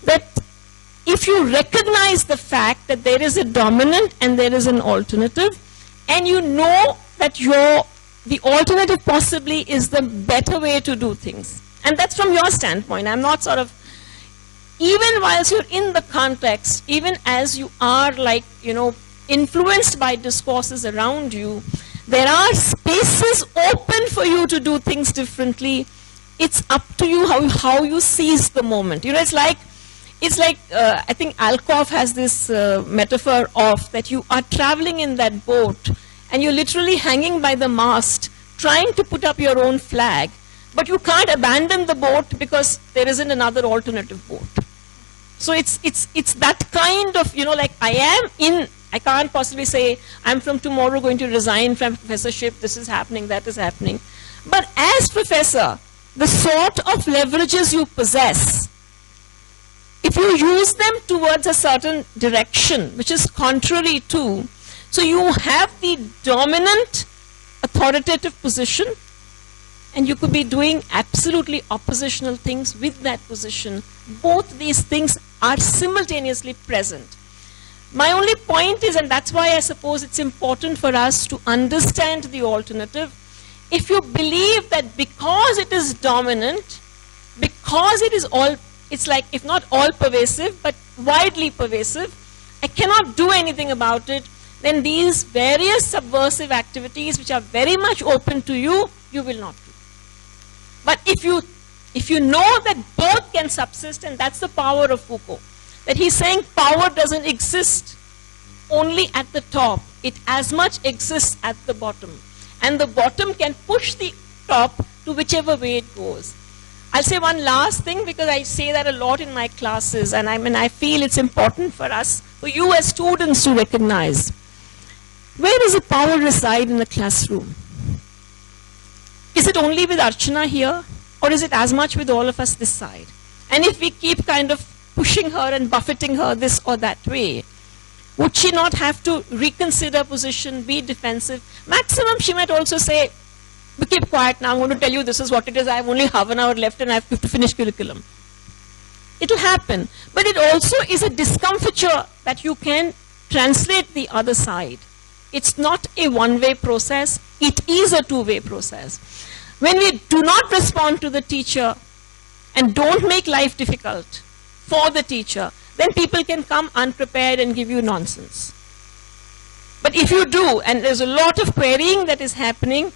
that if you recognize the fact that there is a dominant and there is an alternative, and you know that the alternative possibly is the better way to do things, and that's from your standpoint. I'm not sort of, even whilst you're in the context, even as you are like, influenced by discourses around you, there are spaces open for you to do things differently. It's up to you how you seize the moment. It's like I think Alcoff has this metaphor of that you are traveling in that boat and you're literally hanging by the mast trying to put up your own flag, but you can't abandon the boat because there isn't another alternative boat. So it's that kind of, like I can't possibly say I'm from tomorrow going to resign from professorship, this is happening, that is happening. But as professor, the sort of leverages you possess, if you use them towards a certain direction, which is contrary to, so you have the dominant authoritative position, and you could be doing absolutely oppositional things with that position. Both these things are simultaneously present. My only point is, and that's why I suppose it's important for us to understand the alternative, if you believe that because it is dominant, because it is all, it's like, if not all pervasive, but widely pervasive, I cannot do anything about it, then these various subversive activities which are very much open to you, you will not do. But if you know that both can subsist, and that's the power of Foucault, that he's saying power doesn't exist only at the top, it as much exists at the bottom. And the bottom can push the top to whichever way it goes. I'll say one last thing, because I say that a lot in my classes, and I feel it's important for us, for you as students to recognize. Where does the power reside in the classroom? Is it only with Archana here, or is it as much with all of us this side? And if we keep kind of pushing her and buffeting her this or that way, would she not have to reconsider position, be defensive? Maximum, she might also say, keep quiet now, I'm going to tell you this is what it is, I have only half an hour left and I have to finish curriculum. It will happen. But it also is a discomfiture that you can translate the other side. It's not a one-way process, it is a two-way process. When we do not respond to the teacher and don't make life difficult for the teacher, then people can come unprepared and give you nonsense. But if you do, and there's a lot of querying that is happening,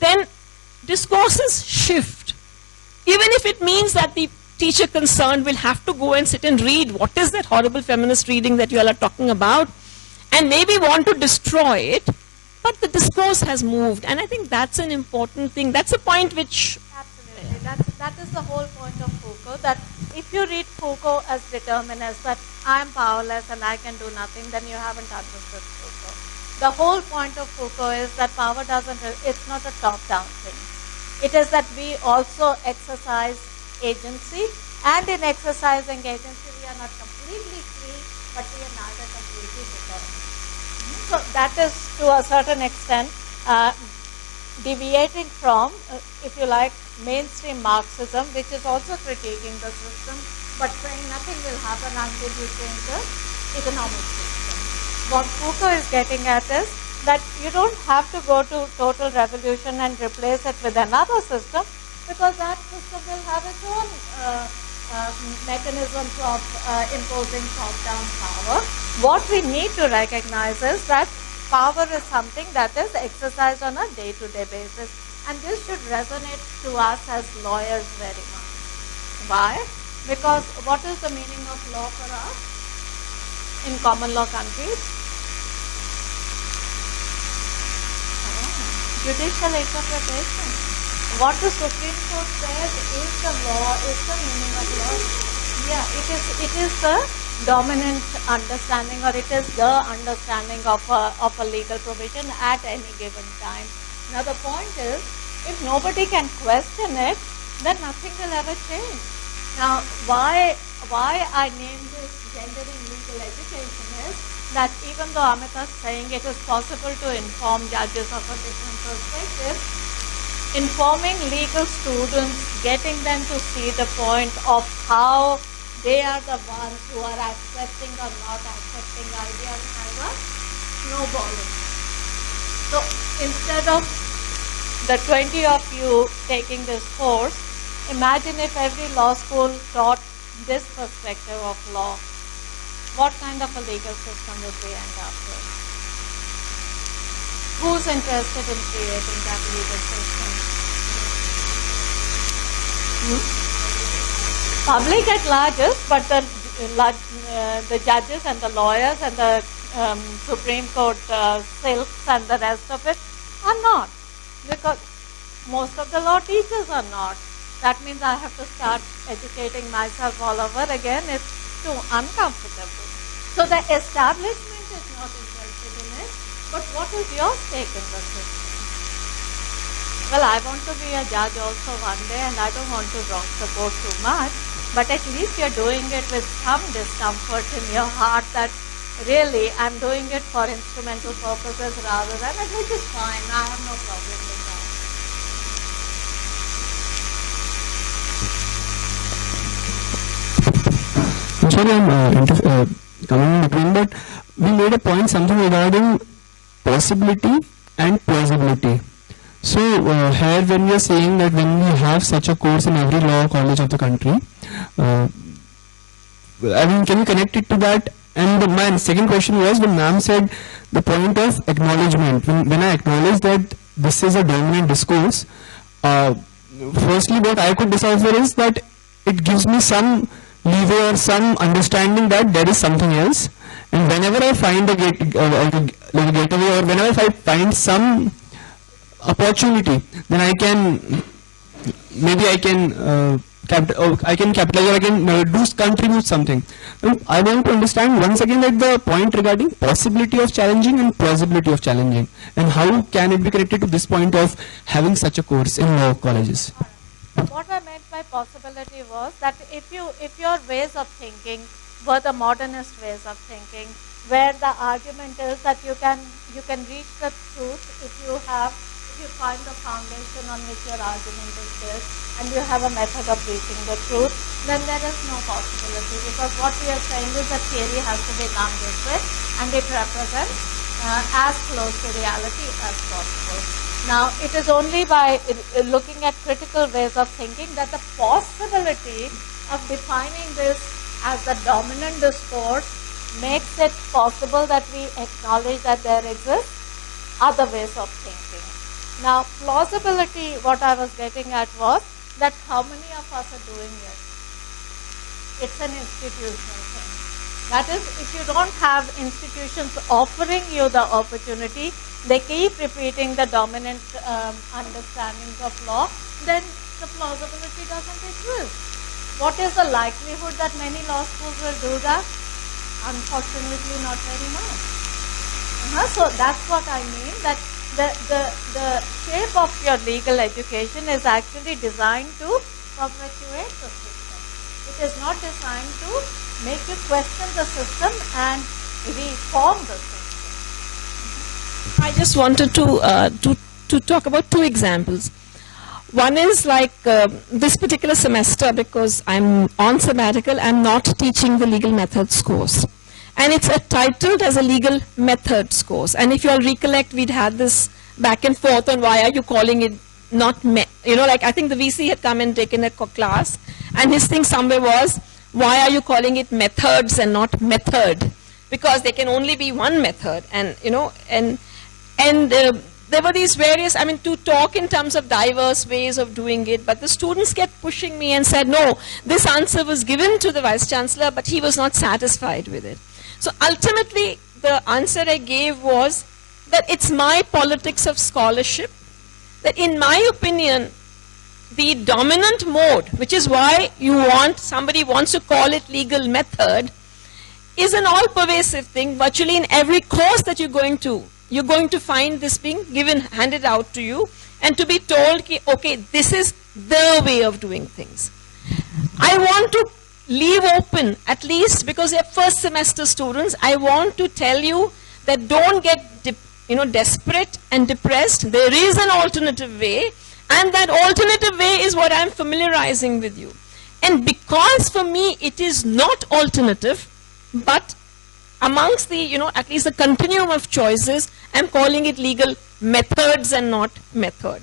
then discourses shift. Even if it means that the teacher concerned will have to go and sit and read what is that horrible feminist reading that you all are talking about, and maybe want to destroy it, but the discourse has moved. And I think that's an important thing. That's a point which... Absolutely. That is the whole point of Foucault, that if you read Foucault as determinist, that I am powerless and I can do nothing, then you haven't understood Foucault. The whole point of Foucault is that power it's not a top-down thing. It is that we also exercise agency, and in exercising agency, we are not completely free, but we are neither completely determined. So that is, to a certain extent, deviating from, if you like, mainstream Marxism, which is also critiquing the system, but saying nothing will happen until you change the economic system. What Foucault is getting at is that you don't have to go to total revolution and replace it with another system, because that system will have its own mechanisms of imposing top-down power. What we need to recognize is that power is something that is exercised on a day-to-day basis, and this should resonate to us as lawyers very much. Why? Because what is the meaning of law for us in common law countries? Judicial interpretation. What the Supreme Court says is the law, is the meaning of law. Yeah, it is the dominant understanding, or it is the understanding of a legal provision at any given time. Now the point is, if nobody can question it, then nothing will ever change. Now why I name this gendering legal education is that even though Amita is saying it is possible to inform judges of a different perspective, informing legal students, getting them to see the point of how they are the ones who are accepting or not accepting ideas as a snowballing. So instead of the 20 of you taking this course, imagine if every law school taught this perspective of law. What kind of a legal system would we end up with? Who's interested in creating that legal system? Public at large, but the judges and the lawyers and the Supreme Court silks and the rest of it are not, because most of the law teachers are not. That means I have to start educating myself all over again. It's too uncomfortable. So the establishment is not interested in it, but what is your stake in the system? Well, I want to be a judge also one day, and I don't want to rock the boat too much, but at least you're doing it with some discomfort in your heart that really I'm doing it for instrumental purposes rather than, which is fine, I have no problem with that. I'm sorry, I'm coming in between, but we made a point something regarding possibility and plausibility. So here when we are saying that when we have such a course in every law college of the country, I mean, can you connect it to that? And my second question was when ma'am said the point of acknowledgement. When I acknowledge that this is a dominant discourse, firstly what I could decipher is that it gives me some leeway or some understanding that there is something else, and whenever I find a getaway or whenever I find some opportunity, then I can capitalize or I can contribute something. I want to understand once again that the point regarding possibility of challenging and plausibility of challenging, and how can it be connected to this point of having such a course in law colleges. What I meant by possibility was that if your ways of thinking were the modernist ways of thinking, where the argument is that you can reach the truth if you find the foundation on which your argument is built, and you have a method of reaching the truth, then there is no possibility, because what we are saying is that theory has to be done this way, and it represents as close to reality as possible. Now, it is only by looking at critical ways of thinking that the possibility of defining this as the dominant discourse makes it possible that we acknowledge that there exist other ways of thinking. Now, plausibility, what I was getting at was that how many of us are doing it? It's an institutional thing. That is, if you don't have institutions offering you the opportunity, they keep repeating the dominant understandings of law, then the plausibility doesn't exist. What is the likelihood that many law schools will do that? Unfortunately, not very much. So that's what I mean, that the shape of your legal education is actually designed to perpetuate the system. It is not designed to make you question the system and reform the system. I just wanted to talk about two examples. One is like this particular semester, because I'm on sabbatical, I'm not teaching the legal methods course. And it's titled as a legal methods course. And if you all recollect, we'd had this back and forth on why are you calling it not, I think the VC had come and taken a class, and his thing somewhere was, why are you calling it methods and not method? Because there can only be one method, and there were these various, to talk in terms of diverse ways of doing it, but the students kept pushing me and said, no, this answer was given to the Vice Chancellor, but he was not satisfied with it. So ultimately, the answer I gave was that it's my politics of scholarship, that in my opinion, the dominant mode, which is why somebody wants to call it legal method, is an all-pervasive thing. Virtually in every course that you're going to find this being handed out to you, and to be told, okay, this is the way of doing things. I want to leave open, at least because they're first semester students, I want to tell you that don't get desperate and depressed. There is an alternative way, And that alternative way is what I'm familiarizing with you. And because for me it is not alternative, but amongst the, at least the continuum of choices, I'm calling it legal methods and not method.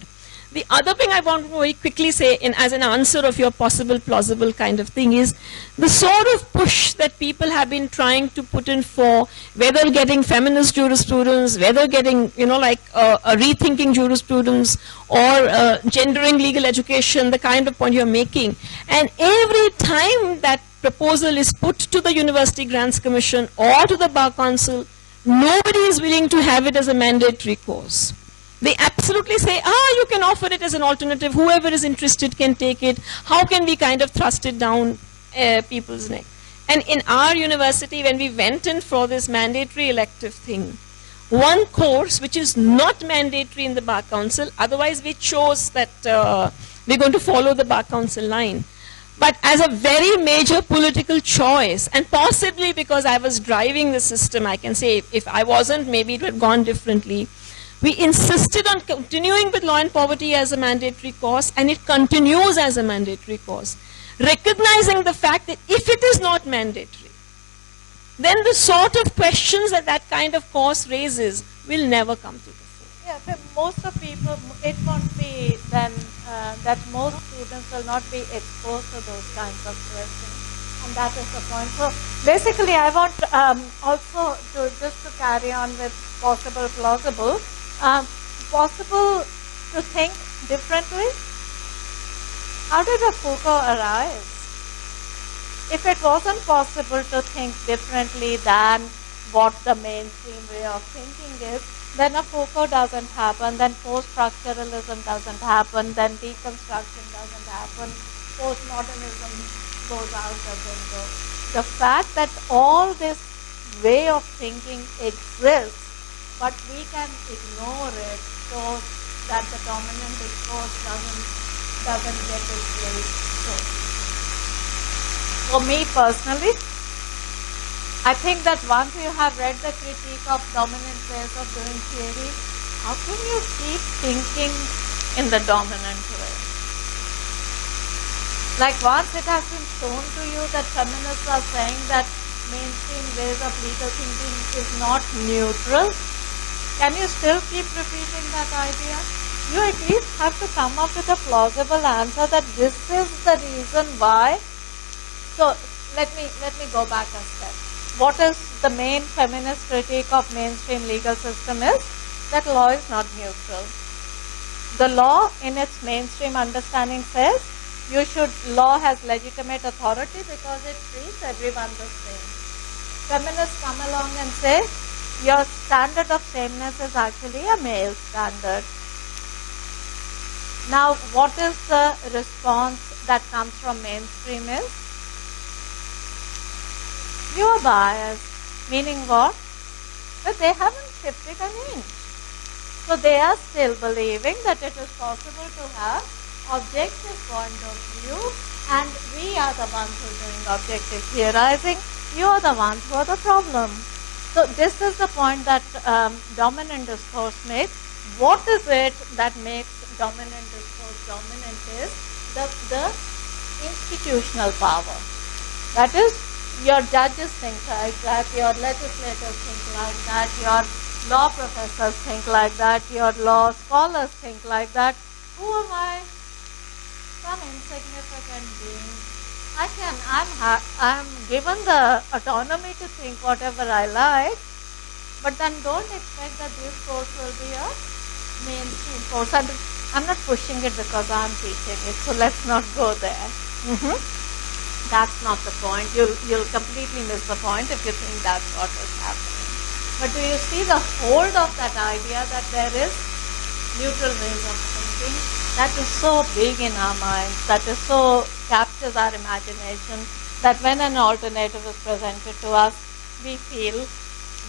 The other thing I want to very quickly say as an answer of your possible plausible kind of thing is the sort of push that people have been trying to put in for whether getting feminist jurisprudence, whether getting, a rethinking jurisprudence or gendering legal education, the kind of point you're making. And every time that proposal is put to the University Grants Commission or to the Bar Council, nobody is willing to have it as a mandatory course. They absolutely say, you can offer it as an alternative, whoever is interested can take it, how can we kind of thrust it down people's neck? And in our university, when we went in for this mandatory elective thing, one course which is not mandatory in the Bar Council, otherwise we chose that we're going to follow the Bar Council line. But as a very major political choice, and possibly because I was driving the system, I can say if I wasn't, maybe it would have gone differently. We insisted on continuing with law and poverty as a mandatory course, and it continues as a mandatory course, recognizing the fact that if it is not mandatory, then the sort of questions that that kind of course raises will never come to the fore. Yeah, but most of people, it won't be then that most students will not be exposed to those kinds of questions, and that is the point. So basically, I want also to carry on with possible, plausible. Possible to think differently? How did a Foucault arise? If it wasn't possible to think differently than what the mainstream way of thinking is, then a Foucault doesn't happen, then post-structuralism doesn't happen, then deconstruction doesn't happen, postmodernism goes out the window. The fact that all this way of thinking exists, but we can ignore it so that the dominant discourse doesn't get its place. So, for me personally, I think that once you have read the critique of dominant ways of doing theory, how can you keep thinking in the dominant way? Like once it has been shown to you that feminists are saying that mainstream ways of legal thinking is not neutral, can you still keep repeating that idea? You at least have to come up with a plausible answer that this is the reason why. So let me go back a step. What is the main feminist critique of mainstream legal system is that law is not neutral. The law in its mainstream understanding says law has legitimate authority because it treats everyone the same. Feminists come along and say, your standard of sameness is actually a male standard. Now, what is the response that comes from mainstream is, you are biased. Meaning what? That they haven't shifted an inch. So they are still believing that it is possible to have objective point of view, and we are the ones who are doing objective theorizing. You are the ones who are the problem. So this is the point that dominant discourse makes. What is it that makes dominant discourse dominant is the institutional power. That is, your judges think like that, your legislators think like that, your law professors think like that, your law scholars think like that. Who am I? Some insignificant being. I'm given the autonomy to think whatever I like, but then don't expect that this course will be a mainstream course. I'm not pushing it because I'm teaching it, so let's not go there. That's not the point. You'll completely miss the point if you think that's what is happening. But do you see the hold of that idea that there is neutral ways of thinking? That is so big in our minds, that is so captures our imagination, that when an alternative is presented to us, we feel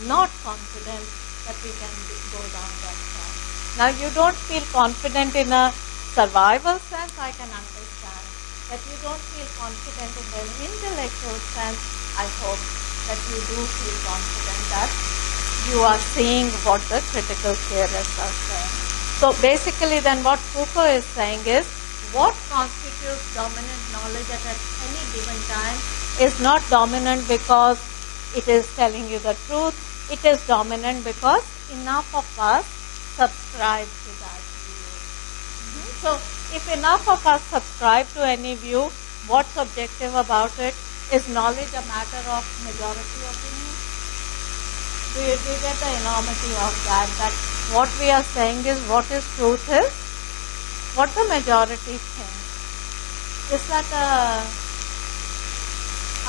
not confident that we can go down that path. Now, you don't feel confident in a survival sense, I can understand. That you don't feel confident in the intellectual sense, I hope that you do feel confident that you are seeing what the critical theorists are saying. So basically then what Foucault is saying is what constitutes dominant knowledge at any given time is not dominant because it is telling you the truth. It is dominant because enough of us subscribe to that view. So if enough of us subscribe to any view, what's objective about it? Is knowledge a matter of majority opinion? Do you get the enormity of that? That what we are saying is what is truth is what the majority thinks. Is that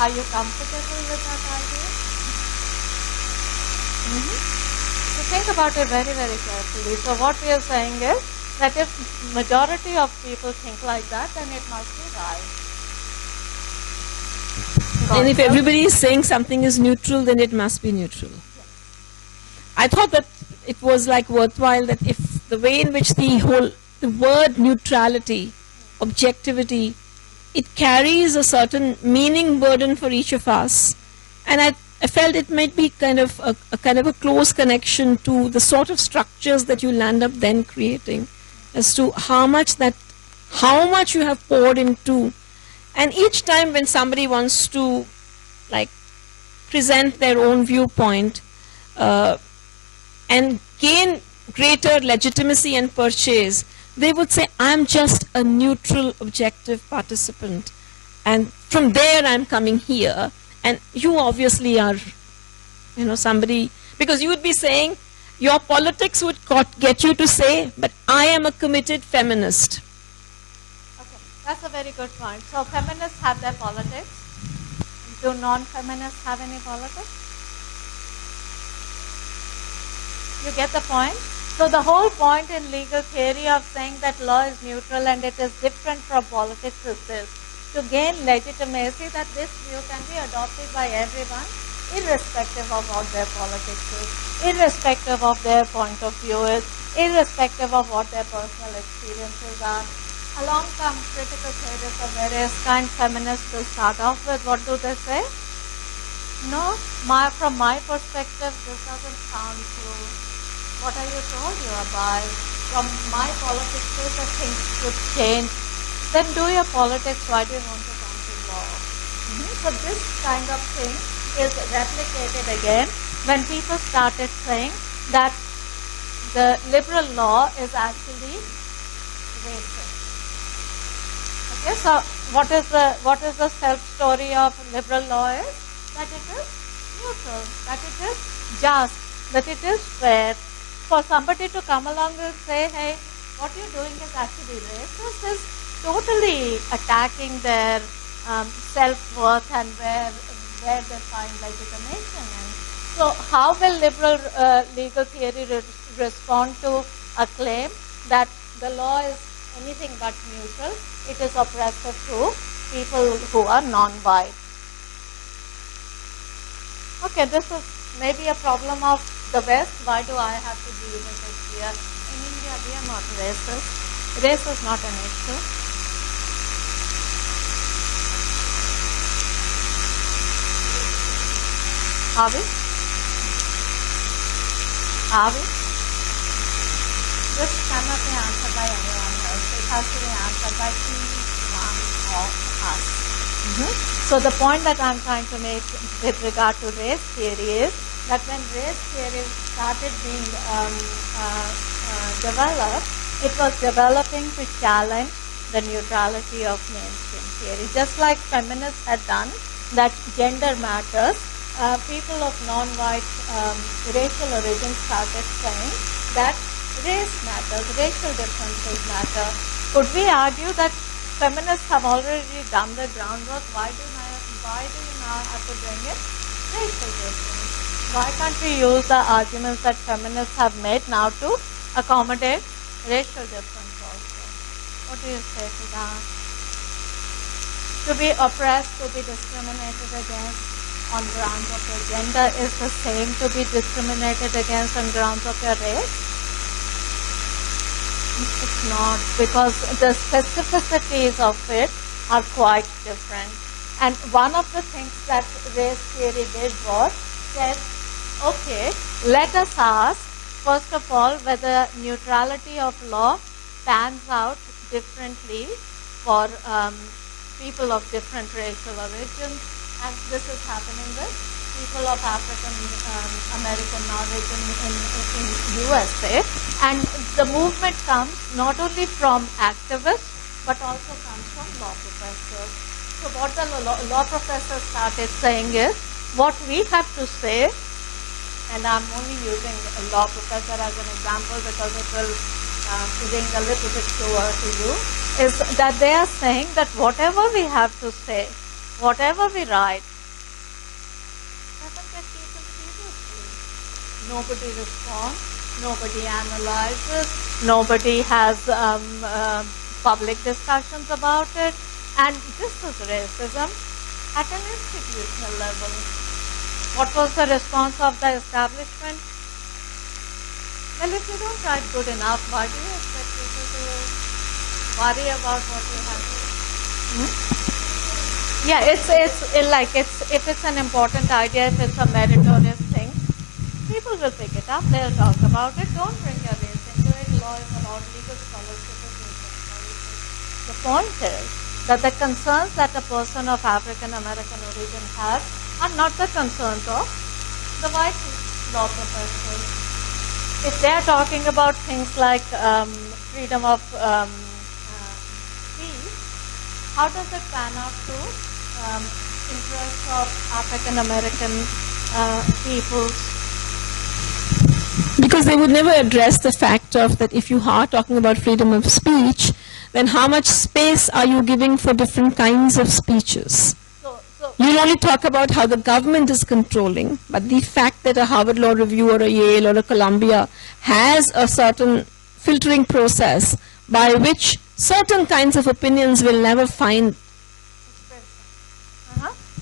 are you comfortable with that idea? So think about it very, very carefully. So what we are saying is that if majority of people think like that, then it must be right. And if everybody is saying something is neutral, then it must be neutral. I thought that it was like worthwhile that if the way in which the word neutrality, objectivity, it carries a certain meaning burden for each of us, and I felt it might be kind of a close connection to the sort of structures that you'll end up then creating, as to how much you have poured into. And each time when somebody wants to like present their own viewpoint and gain greater legitimacy and purchase, they would say, I'm just a neutral, objective participant. And from there I'm coming here. And you obviously are, somebody, because you would be saying, your politics would get you to say, but I am a committed feminist. That's a very good point. So feminists have their politics. Do non-feminists have any politics? You get the point? So the whole point in legal theory of saying that law is neutral and it is different from politics is this: to gain legitimacy that this view can be adopted by everyone, irrespective of what their politics is, irrespective of their point of view is, irrespective of what their personal experiences are. Along come critical theorists of various kinds, feminists to start off with. What do they say? No, from my perspective, this doesn't sound true. What are you told you are by? From my politics, the things should change. Then do your politics. Why do you want to come to law? So this kind of thing is replicated again when people started saying that the liberal law is actually racist. Okay, so what is the self-story of liberal law is? That it is neutral, that it is just, that it is fair. For somebody to come along and say, hey, what you're doing is actually racist, is totally attacking their self-worth and where they find legitimation. And so how will liberal legal theory respond to a claim that the law is anything but neutral? It is oppressive to people who are non-white. Okay, this is maybe a problem of the West. Why do I have to deal with it here? In India, we are not racist. Race is not an issue. Are we? Are we? This cannot be answered by anyone else. It has to be answered by each one of us. So the point that I'm trying to make with regard to race theory is that when race theory started being developed, it was developing to challenge the neutrality of mainstream theory. Just like feminists had done, that gender matters, people of non-white racial origin started saying that race matters, racial differences matter. Could we argue that feminists have already done the groundwork? Why do you now have to bring in racial difference? Why can't we use the arguments that feminists have made now to accommodate racial difference also? What do you say to that? To be oppressed, to be discriminated against on grounds of your gender is the same to be discriminated against on grounds of your race? It's not, because the specificities of it are quite different. And one of the things that race theory did was said, okay, let us ask First of all, whether neutrality of law pans out differently for people of different racial origins, and this is happening with people of African American origin in USA. And the movement comes not only from activists, but also comes from law professors. So what the law professors started saying is, what we have to say, and I'm only using a law professor as an example because it will ring a little bit truer to you, is that they are saying that whatever we have to say, whatever we write, doesn't get taken seriously. Nobody responds, nobody analyzes, nobody has public discussions about it, and this is racism at an institutional level. What was the response of the establishment? Well, if you don't write good enough, why do you expect people to worry about what you have to do? Yeah, if it's an important idea, if it's a meritorious thing, people will pick it up, they'll talk about it. Don't bring your race into it. Law is about legal scholarship, is legal scholarship. The point is that the concerns that a person of African American origin has are not the concerns of the white law professors. If they're talking about things like freedom of speech, how does it pan out to interests of African American people? Because they would never address the fact of that if you are talking about freedom of speech, then how much space are you giving for different kinds of speeches? You'll only talk about how the government is controlling, but the fact that a Harvard Law Review or a Yale or a Columbia has a certain filtering process by which certain kinds of opinions will never find.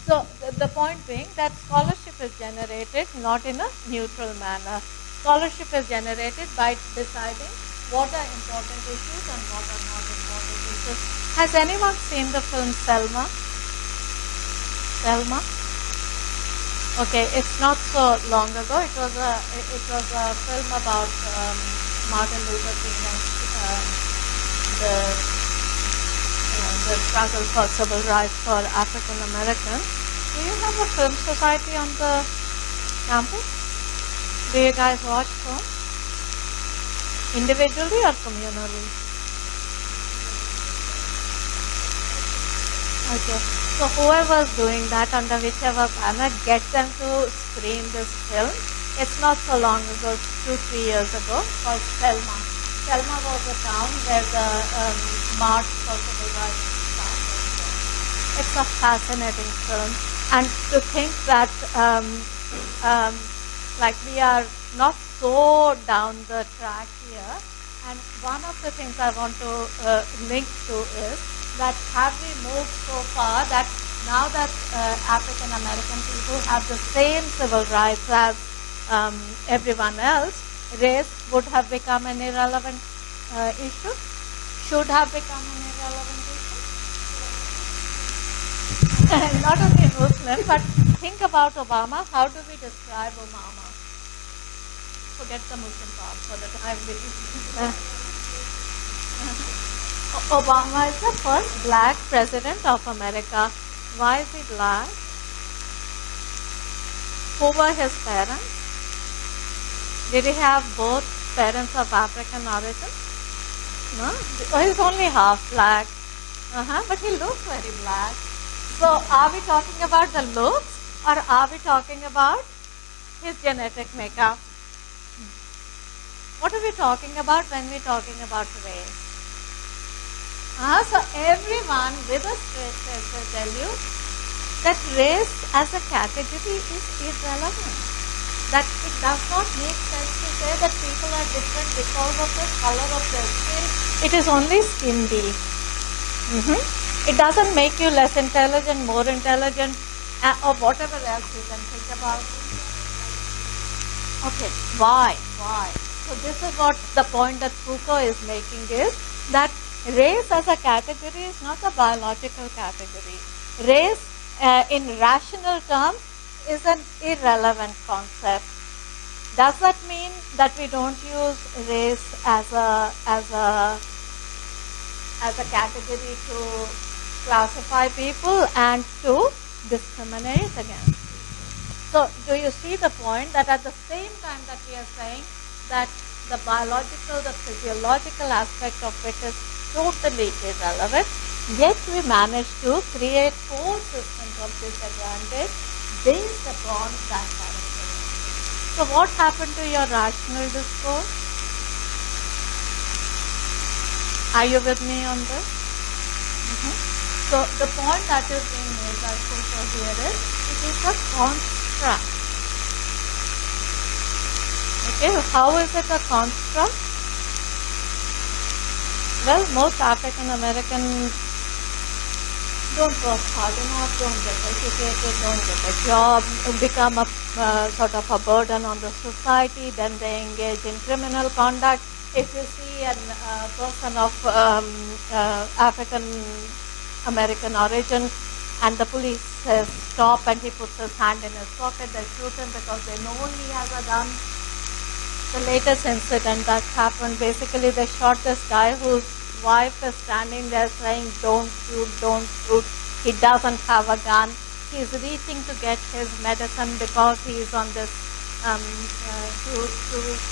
So the point being that scholarship is generated not in a neutral manner. Scholarship is generated by deciding what are important issues and what are not important issues. Has anyone seen the film Selma? Selma? Okay, it's not so long ago. It was a film about Martin Luther King and the struggle for civil rights for African Americans. Do you have a film society on the campus? Do you guys watch film? Individually or communally? Okay. So whoever's doing that under whichever banner, get them to screen this film. It's not so long ago, 2-3 years ago, called Selma. Selma was a town where the March for Civil Rights started. It's a fascinating film. And to think that we are not so down the track here. And one of the things I want to link to is that have we moved so far that now that African American people have the same civil rights as everyone else, race would have become an irrelevant issue? Should have become an irrelevant issue? Not only Muslim, but think about Obama. How do we describe Obama? Forget the Muslim part for the time being. Obama is the first black president of America. Why is he black? Who were his parents? Did he have both parents of African origin? No, he's only half black. But he looks very black. So are we talking about the looks or are we talking about his genetic makeup? What are we talking about when we're talking about race? So everyone with a straight face will tell you that race as a category is irrelevant. That it does not make sense to say that people are different because of the color of their skin. It is only skin deep. It doesn't make you less intelligent, more intelligent, or whatever else you can think about. Okay, why? So this is what the point that Foucault is making is that race as a category is not a biological category. Race in rational terms is an irrelevant concept. Does that mean that we don't use race as a category to classify people and to discriminate against. So do you see the point that at the same time that we are saying that the biological, the physiological aspect of it is totally irrelevant, yet we manage to create whole systems of disadvantage based upon that characteristic. So what happened to your rational discourse? Are you with me on this? So the point that is being made by Foucault here is it is a construct. Okay, how is it a construct? Well, most African Americans don't work hard enough, don't get educated, don't get a job, become a sort of a burden on the society, then they engage in criminal conduct. If you see a person of African American origin and the police says stop and he puts his hand in his pocket, they shoot him because they know he has a gun. The latest incident that happened, basically they shot this guy whose wife is standing there saying don't shoot, he doesn't have a gun. He's reaching to get his medicine because he is on this, to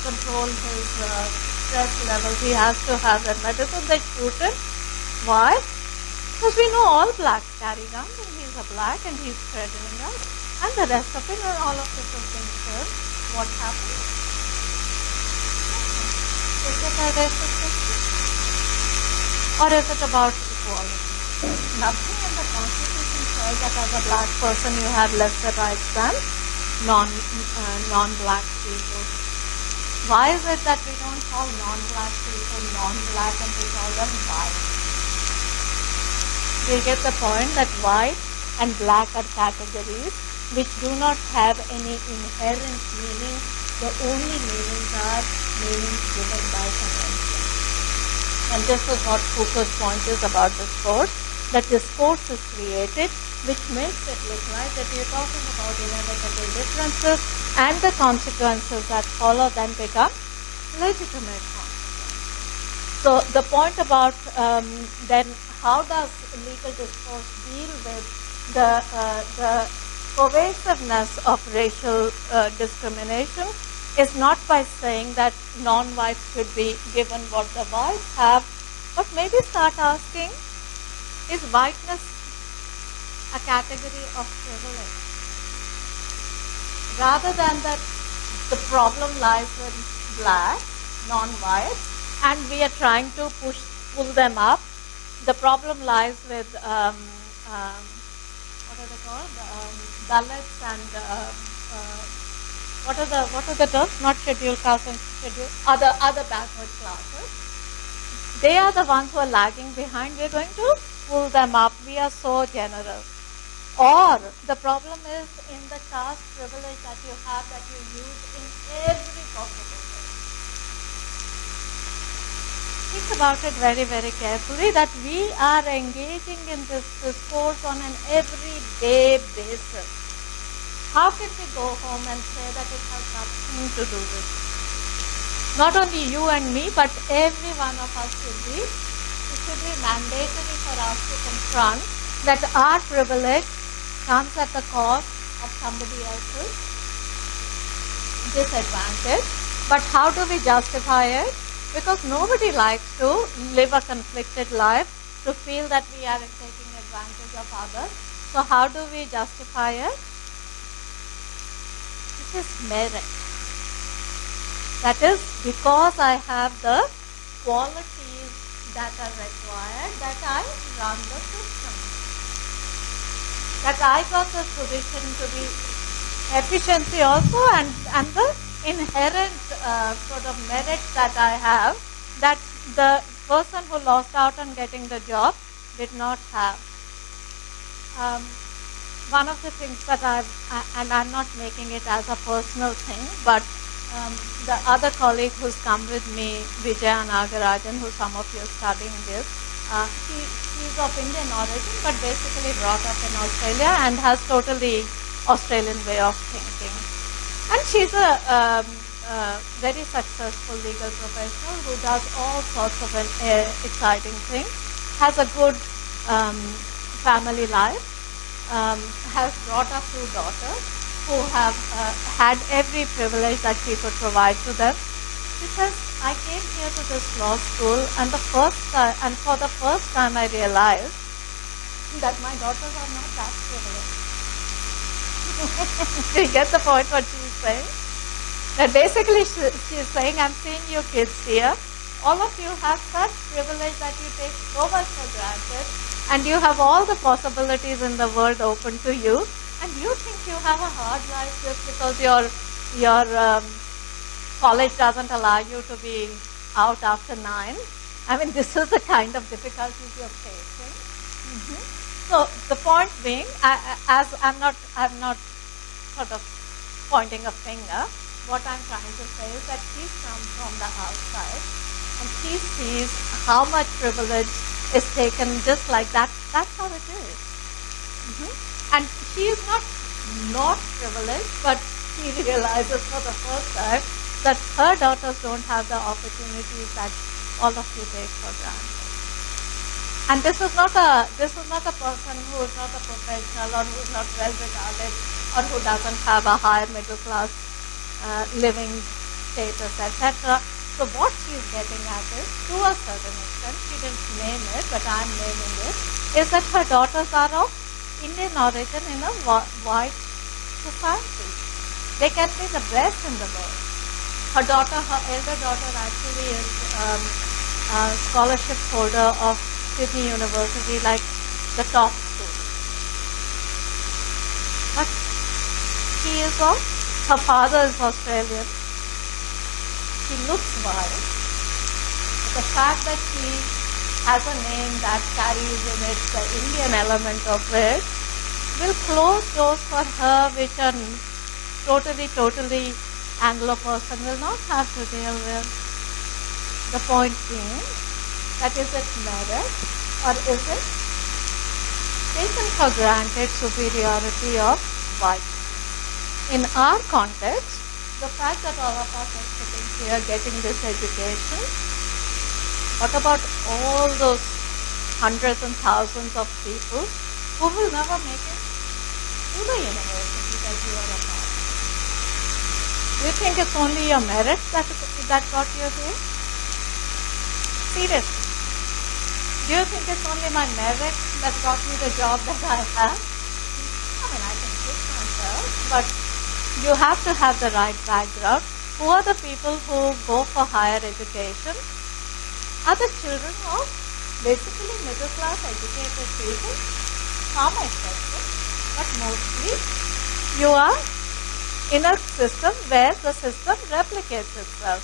control his stress levels, he has to have that medicine. They shoot him. Why? Because we know all blacks carry guns and he's a black and he's spreading guns. And the rest of it, all of this has been killed. What happened? Is it a racist system? Or is it about equality? Nothing in the Constitution says that as a black person you have lesser rights than non-black people. Why is it that we don't call non-black people non-black and we call them white? We get the point that white and black are categories which do not have any inherent meaning. The only meanings are meanings given by convention. And this is what Foucault's point is about discourse, that discourse is created which makes it look like that we are talking about inevitable differences and the consequences that follow then become legitimate consequences. So the point about then how does legal discourse deal with the pervasiveness of racial discrimination is not by saying that non-whites should be given what the whites have, but maybe start asking, is whiteness a category of privilege? Rather than that the problem lies with black, non-white, and we are trying to pull them up, the problem lies with, what are they called? Dalits and what are the terms? Not scheduled castes and other backward classes. They are the ones who are lagging behind. We are going to pull them up. We are so generous. Or the problem is in the caste privilege that you have that you use in every possible way. Think about it very, very carefully that we are engaging in this discourse on an everyday basis. How can we go home and say that it has nothing to do with it? Not only you and me, but every one of us it should be mandatory for us to confront that our privilege comes at the cost of somebody else's disadvantage. But how do we justify it? Because nobody likes to live a conflicted life, to feel that we are taking advantage of others. So how do we justify it? This is merit. That is, because I have the qualities that are required, that I run the system. That I got this position to be efficiency also and the inherent sort of merit that I have that the person who lost out on getting the job did not have. One of the things that and I'm not making it as a personal thing, but the other colleague who's come with me, Vijaya Nagarajan, who some of you are studying this, she's of Indian origin, but basically brought up in Australia and has totally Australian way of thinking. And she's very successful legal professional who does all sorts of exciting things, has a good family life, has brought up 2 daughters who have had every privilege that she could provide to them. She says, I came here to this law school and for the first time I realized that my daughters are not that privileged. Do you get the point what she is saying? That basically she is saying, I'm seeing you kids here. All of you have such privilege that you take so much for granted, and you have all the possibilities in the world open to you, and you think you have a hard life just because your college doesn't allow you to be out after 9. I mean, this is the kind of difficulties you're facing. So the point being, as I'm not sort of pointing a finger. What I'm trying to say is that she's come from the outside and she sees how much privilege is taken just like that. That's how it is. And she is not privileged, but she realizes for the first time that her daughters don't have the opportunities that all of you take for granted. And this is not a person who is not a professional or who is not well regarded or who doesn't have a higher middle class living status, etc. So what she's getting at is, to a certain extent, she didn't name it, but I'm naming it, is that her daughters are of Indian origin in a white society. They can be the best in the world. Her elder daughter actually is a scholarship holder of Sydney University, like the top school. But she is her father is Australian. She looks white. But the fact that she has a name that carries in it the Indian element of it will close doors for her which a totally Anglo person will not have to deal with. The point being, that is it merit or is it taken for granted superiority of white? In our context, the fact that all of us are sitting here getting this education, what about all those hundreds and thousands of people who will never make it to the university that you are a part of? Do you think it's only your merit that got you here? Seriously. Do you think it's only my merit that got me the job that I have? I mean, I can kick myself, but you have to have the right background. Who are the people who go for higher education? Are the children of basically middle class educated people? Some exceptions, but mostly you are in a system where the system replicates itself.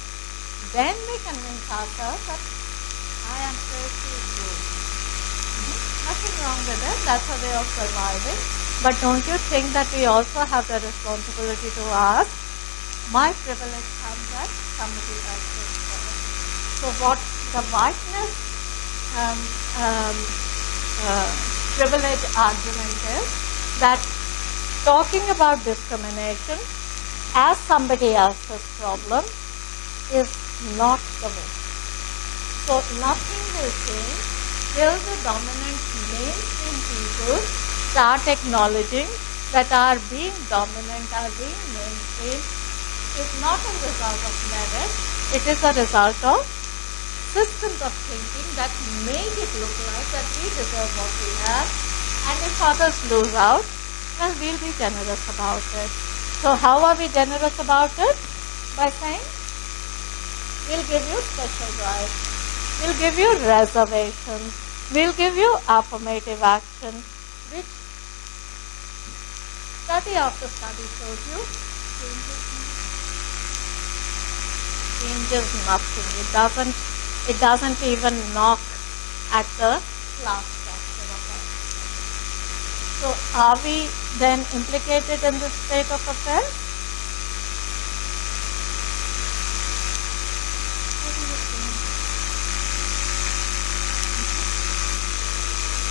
Then we convince ourselves that I am pretty good. Nothing wrong with it. That's a way of surviving. But don't you think that we also have the responsibility to ask, my privilege comes at somebody else's cost? So what the whiteness privilege argument is, that talking about discrimination as somebody else's problem is not the way. So nothing will change till the dominant mainstream people start acknowledging that our being dominant, our being mainstream is not a result of merit, it is a result of systems of thinking that make it look like that we deserve what we have, and if others lose out, well, we'll be generous about it. So how are we generous about it? By saying, we'll give you special rights, we'll give you reservations, we'll give you affirmative action, which study after study shows you changes nothing. It doesn't even knock at the class structure of our society. So are we then implicated in this state of affairs? What do you think?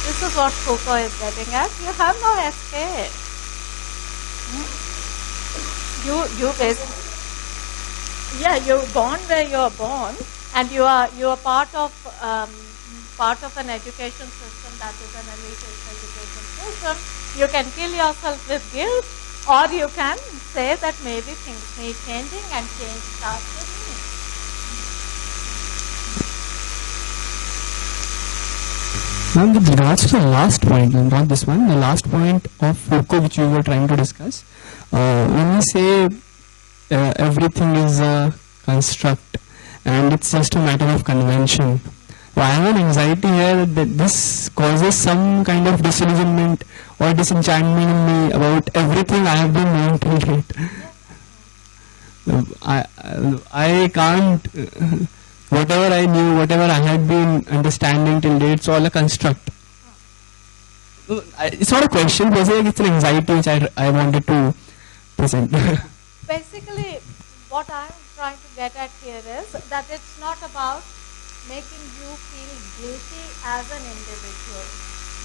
This is what Foucault is getting at. You have no escape. You basically. Yeah, you're born where you're born, and you are part of an education system that is an elitist education system. You can kill yourself with guilt, or you can say that maybe things need changing, and change starts with me. Now, with regards to the last point, and not this one, the last point of Foucault which we were trying to discuss, when we say everything is a construct and it's just a matter of convention, I have an anxiety here that this causes some kind of disillusionment or disenchantment in me about everything I have been knowing till date. I can't. Whatever I knew, whatever I had been understanding till date, it's all a construct. It's not a question, basically it's an anxiety which I wanted to present. Basically, what I'm trying to get at here is that it's not about making you feel guilty as an individual.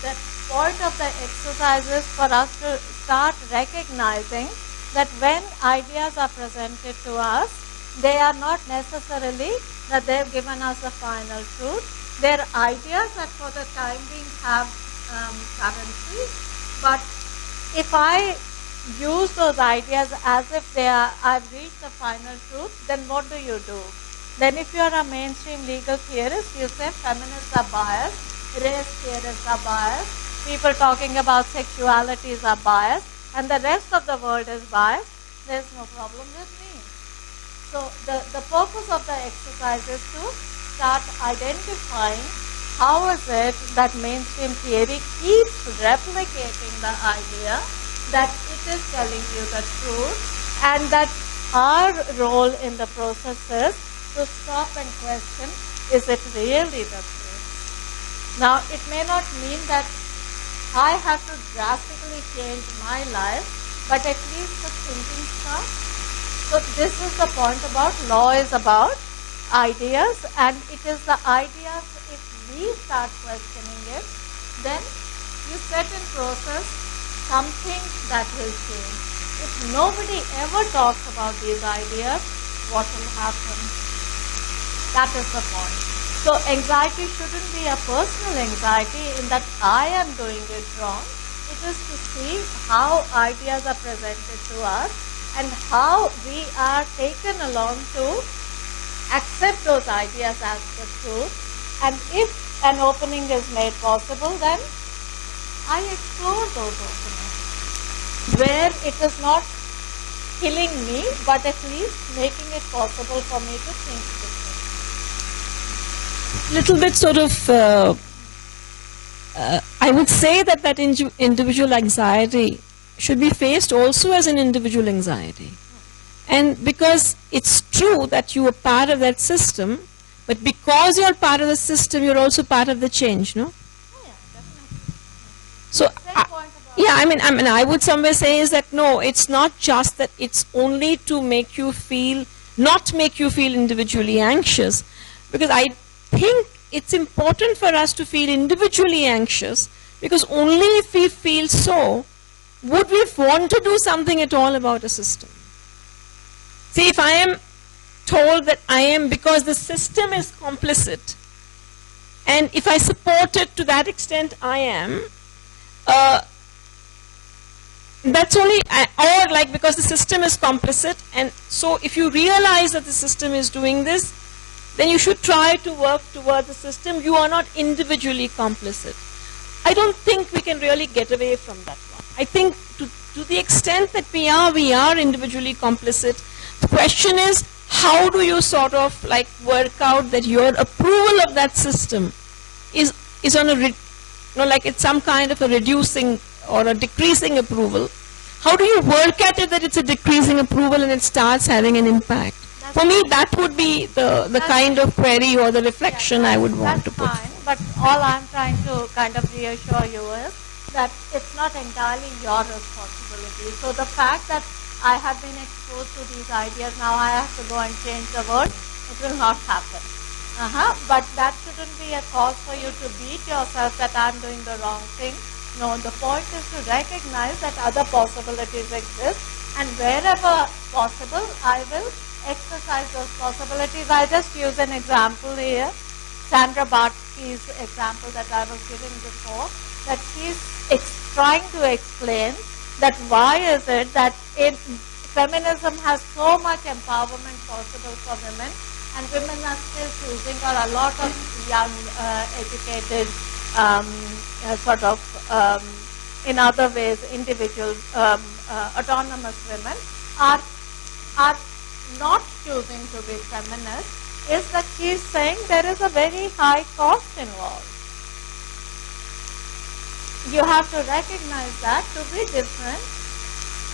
The point of the exercise is for us to start recognizing that when ideas are presented to us, they are not necessarily that they've given us the final truth. They're ideas that for the time being have currency, but if I use those ideas as if I've reached the final truth, then what do you do? Then if you're a mainstream legal theorist, you say feminists are biased, race theorists are biased, people talking about sexualities are biased, and the rest of the world is biased. There's no problem with me. So the purpose of the exercise is to start identifying how is it that mainstream theory keeps replicating the idea that it is telling you the truth, and that our role in the process is to stop and question, is it really the truth? Now, it may not mean that I have to drastically change my life, but at least the thinking starts. So this is the point about law is about ideas, and it is the ideas, if we start questioning it, then you set in process something that will change. If nobody ever talks about these ideas, what will happen? That is the point. So anxiety shouldn't be a personal anxiety in that I am doing it wrong. It is to see how ideas are presented to us and how we are taken along to accept those ideas as the truth. And if an opening is made possible, then I explore those openings where it is not killing me, but at least making it possible for me to think differently. Little bit sort of, I would say that individual anxiety should be faced also as an individual anxiety. And because it's true that you are part of that system, but because you're part of the system, you're also part of the change, no? Oh yeah, definitely. So, Yeah, I would somewhere say is that no, it's not just that it's only to make you feel, not make you feel individually anxious, because I think it's important for us to feel individually anxious, because only if we feel so, would we want to do something at all about a system? See, if I am told that I am, because the system is complicit, and if I support it to that extent I am, that's only, or like because the system is complicit, and so if you realize that the system is doing this, then you should try to work towards the system. You are not individually complicit. I don't think we can really get away from that one. I think to the extent that we are individually complicit. The question is, how do you sort of like work out that your approval of that system is on a, like it's some kind of a reducing or a decreasing approval? How do you work at it that it's a decreasing approval and it starts having an impact? For me, that would be the kind of query or the reflection I would want to put. That's fine, but all I'm trying to kind of reassure you is that it's not entirely your responsibility. So the fact that I have been exposed to these ideas, now I have to go and change the world, it will not happen. But that shouldn't be a cause for you to beat yourself that I'm doing the wrong thing. No, the point is to recognize that other possibilities exist, and wherever possible, I will exercise those possibilities. I just use an example here, Sandra Bartke's example that I was giving before, that she's trying to explain that why is it that feminism has so much empowerment possible for women, and women are still choosing, or a lot of young, educated, sort of, in other ways, individual, autonomous women are not choosing to be feminist, is that she is saying there is a very high cost involved. You have to recognize that to be different,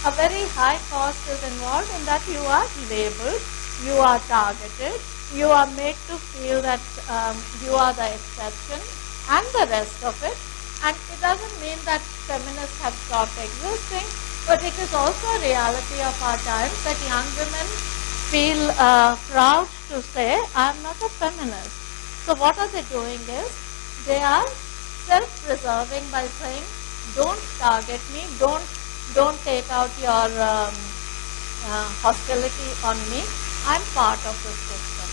a very high cost is involved in that you are labeled, you are targeted, you are made to feel that you are the exception and the rest of it. And it doesn't mean that feminists have stopped existing, but it is also a reality of our times that young women feel proud to say, I am not a feminist. So what are they doing is, they are self-preserving by saying, don't target me, don't take out your hostility on me, I am part of the system.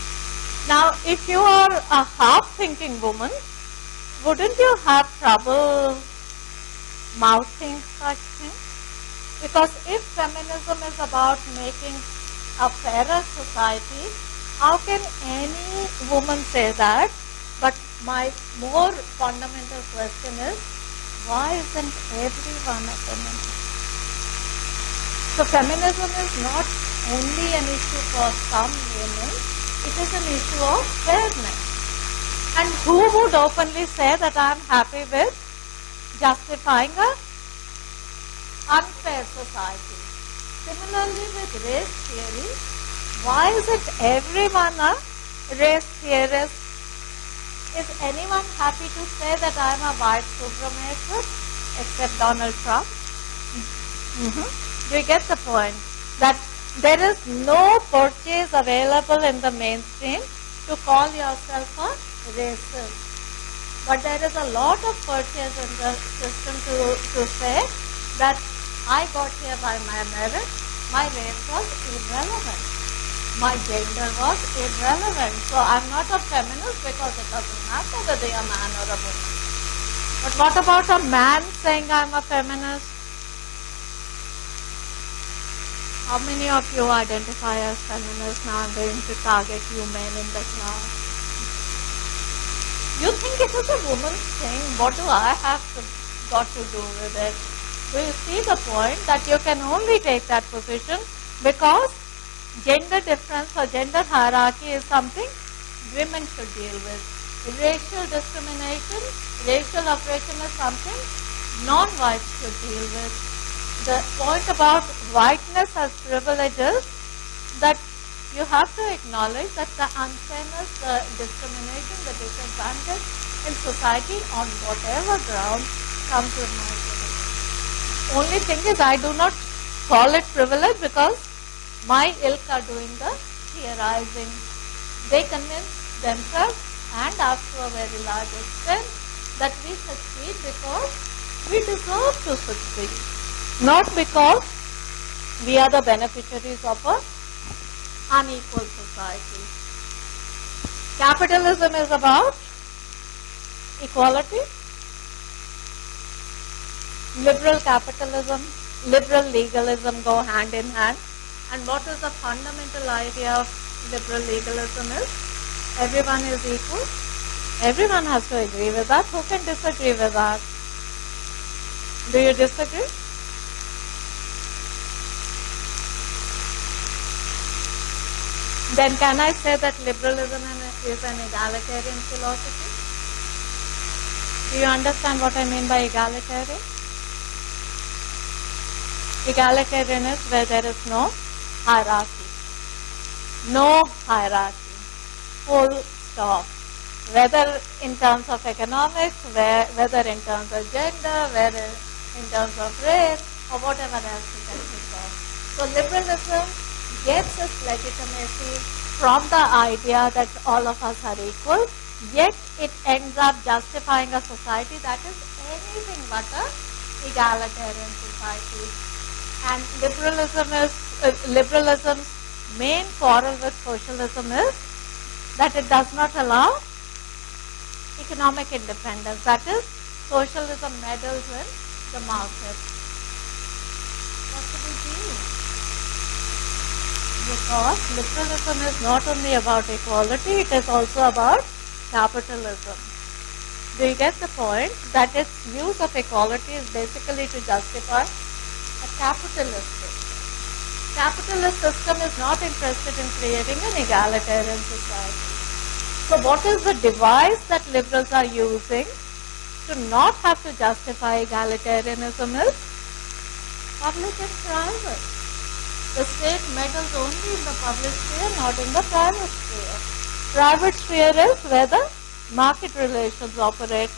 Now, if you are a half-thinking woman, wouldn't you have trouble mouthing such things? Because if feminism is about making a fairer society, how can any woman say that? But my more fundamental question is, why isn't everyone a feminist? So feminism is not only an issue for some women, it is an issue of fairness. And who would openly say that I am happy with justifying a unfair society? Similarly with race theory, why isn't everyone a race theorist? Is anyone happy to say that I am a white supremacist except Donald Trump? Do you get the point? That there is no purchase available in the mainstream to call yourself a racist. But there is a lot of purchase in the system to say that I got here by my merit, my race was irrelevant, my gender was irrelevant. So I'm not a feminist because it doesn't matter whether you're a man or a woman. But what about a man saying I'm a feminist? How many of you identify as feminists? Now I'm going to target you men in the class. You think it is a woman's thing? What do I have got to do with it? Do you see the point that you can only take that position because gender difference or gender hierarchy is something women should deal with. Racial discrimination, racial oppression is something non-whites should deal with. The point about whiteness as privilege is that you have to acknowledge that the unfairness, the discrimination, the disadvantage in society on whatever ground comes with my privilege. Only thing is I do not call it privilege because my ilk are doing the theorizing. They convince themselves and us to a very large extent that we succeed because we deserve to succeed. Not because we are the beneficiaries of an unequal society. Capitalism is about equality. Liberal capitalism, liberal legalism go hand in hand. And what is the fundamental idea of liberal legalism is? Everyone is equal. Everyone has to agree with that. Who can disagree with that? Do you disagree? Then can I say that liberalism is an egalitarian philosophy? Do you understand what I mean by egalitarian? Egalitarian is where there is no hierarchy. No hierarchy. Full stop. Whether in terms of economics, whether in terms of gender, whether in terms of race, or whatever else you can think of. So liberalism gets its legitimacy from the idea that all of us are equal, yet it ends up justifying a society that is anything but an egalitarian society. And liberalism's main quarrel with socialism is that it does not allow economic independence. That is, socialism meddles in the market. What's the big deal? Because liberalism is not only about equality, it is also about capitalism. Do you get the point? That its use of equality is basically to justify a capitalist system. Capitalist system is not interested in creating an egalitarian society. So what is the device that liberals are using to not have to justify egalitarianism is public and private. The state meddles only in the public sphere, not in the private sphere. Private sphere is where the market relations operate.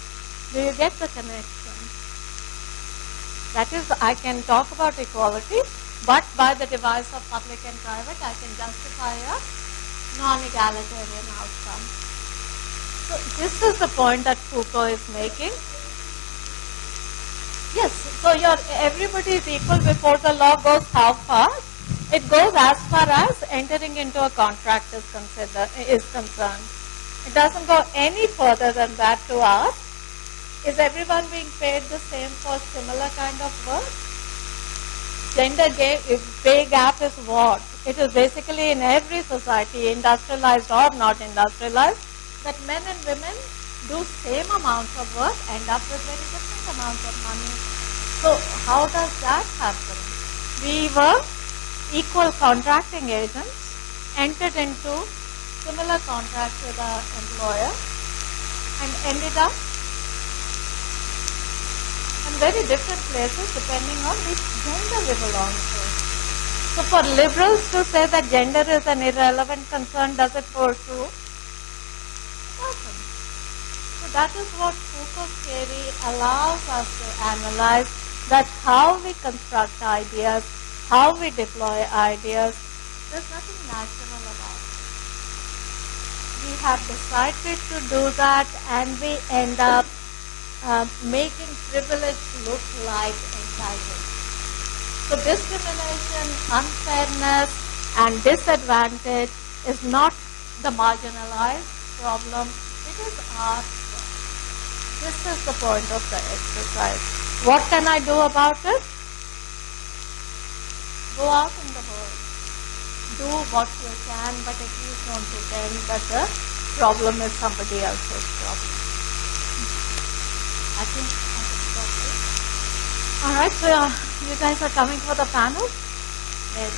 Do you get the connection? That is, I can talk about equality, but by the device of public and private, I can justify a non-egalitarian outcome. So this is the point that Foucault is making. Yes, so everybody is equal before the law goes how far? It goes as far as entering into a contract is concerned. It doesn't go any further than that to ask, is everyone being paid the same for similar kind of work? Gender pay gap is what? It is basically in every society, industrialized or not industrialized, that men and women do same amounts of work, end up with very different amounts of money. So how does that happen? We were equal contracting agents, entered into similar contracts with our employer, and ended up in very different places depending on which gender we belong to. So for liberals to say that gender is an irrelevant concern, does it hold true? It doesn't. So that is what Foucault's theory allows us to analyze, that how we construct ideas, how we deploy ideas, there's nothing natural about it. We have decided to do that, and we end up making privilege look like entitlement. So discrimination, unfairness, and disadvantage is not the marginalized problem, it is our problem. This is the point of the exercise. What can I do about it? Go out in the world. Do what you can, but at least don't pretend that the problem is somebody else's problem. I think stop this. All right, so you guys are coming for the panel? Yes.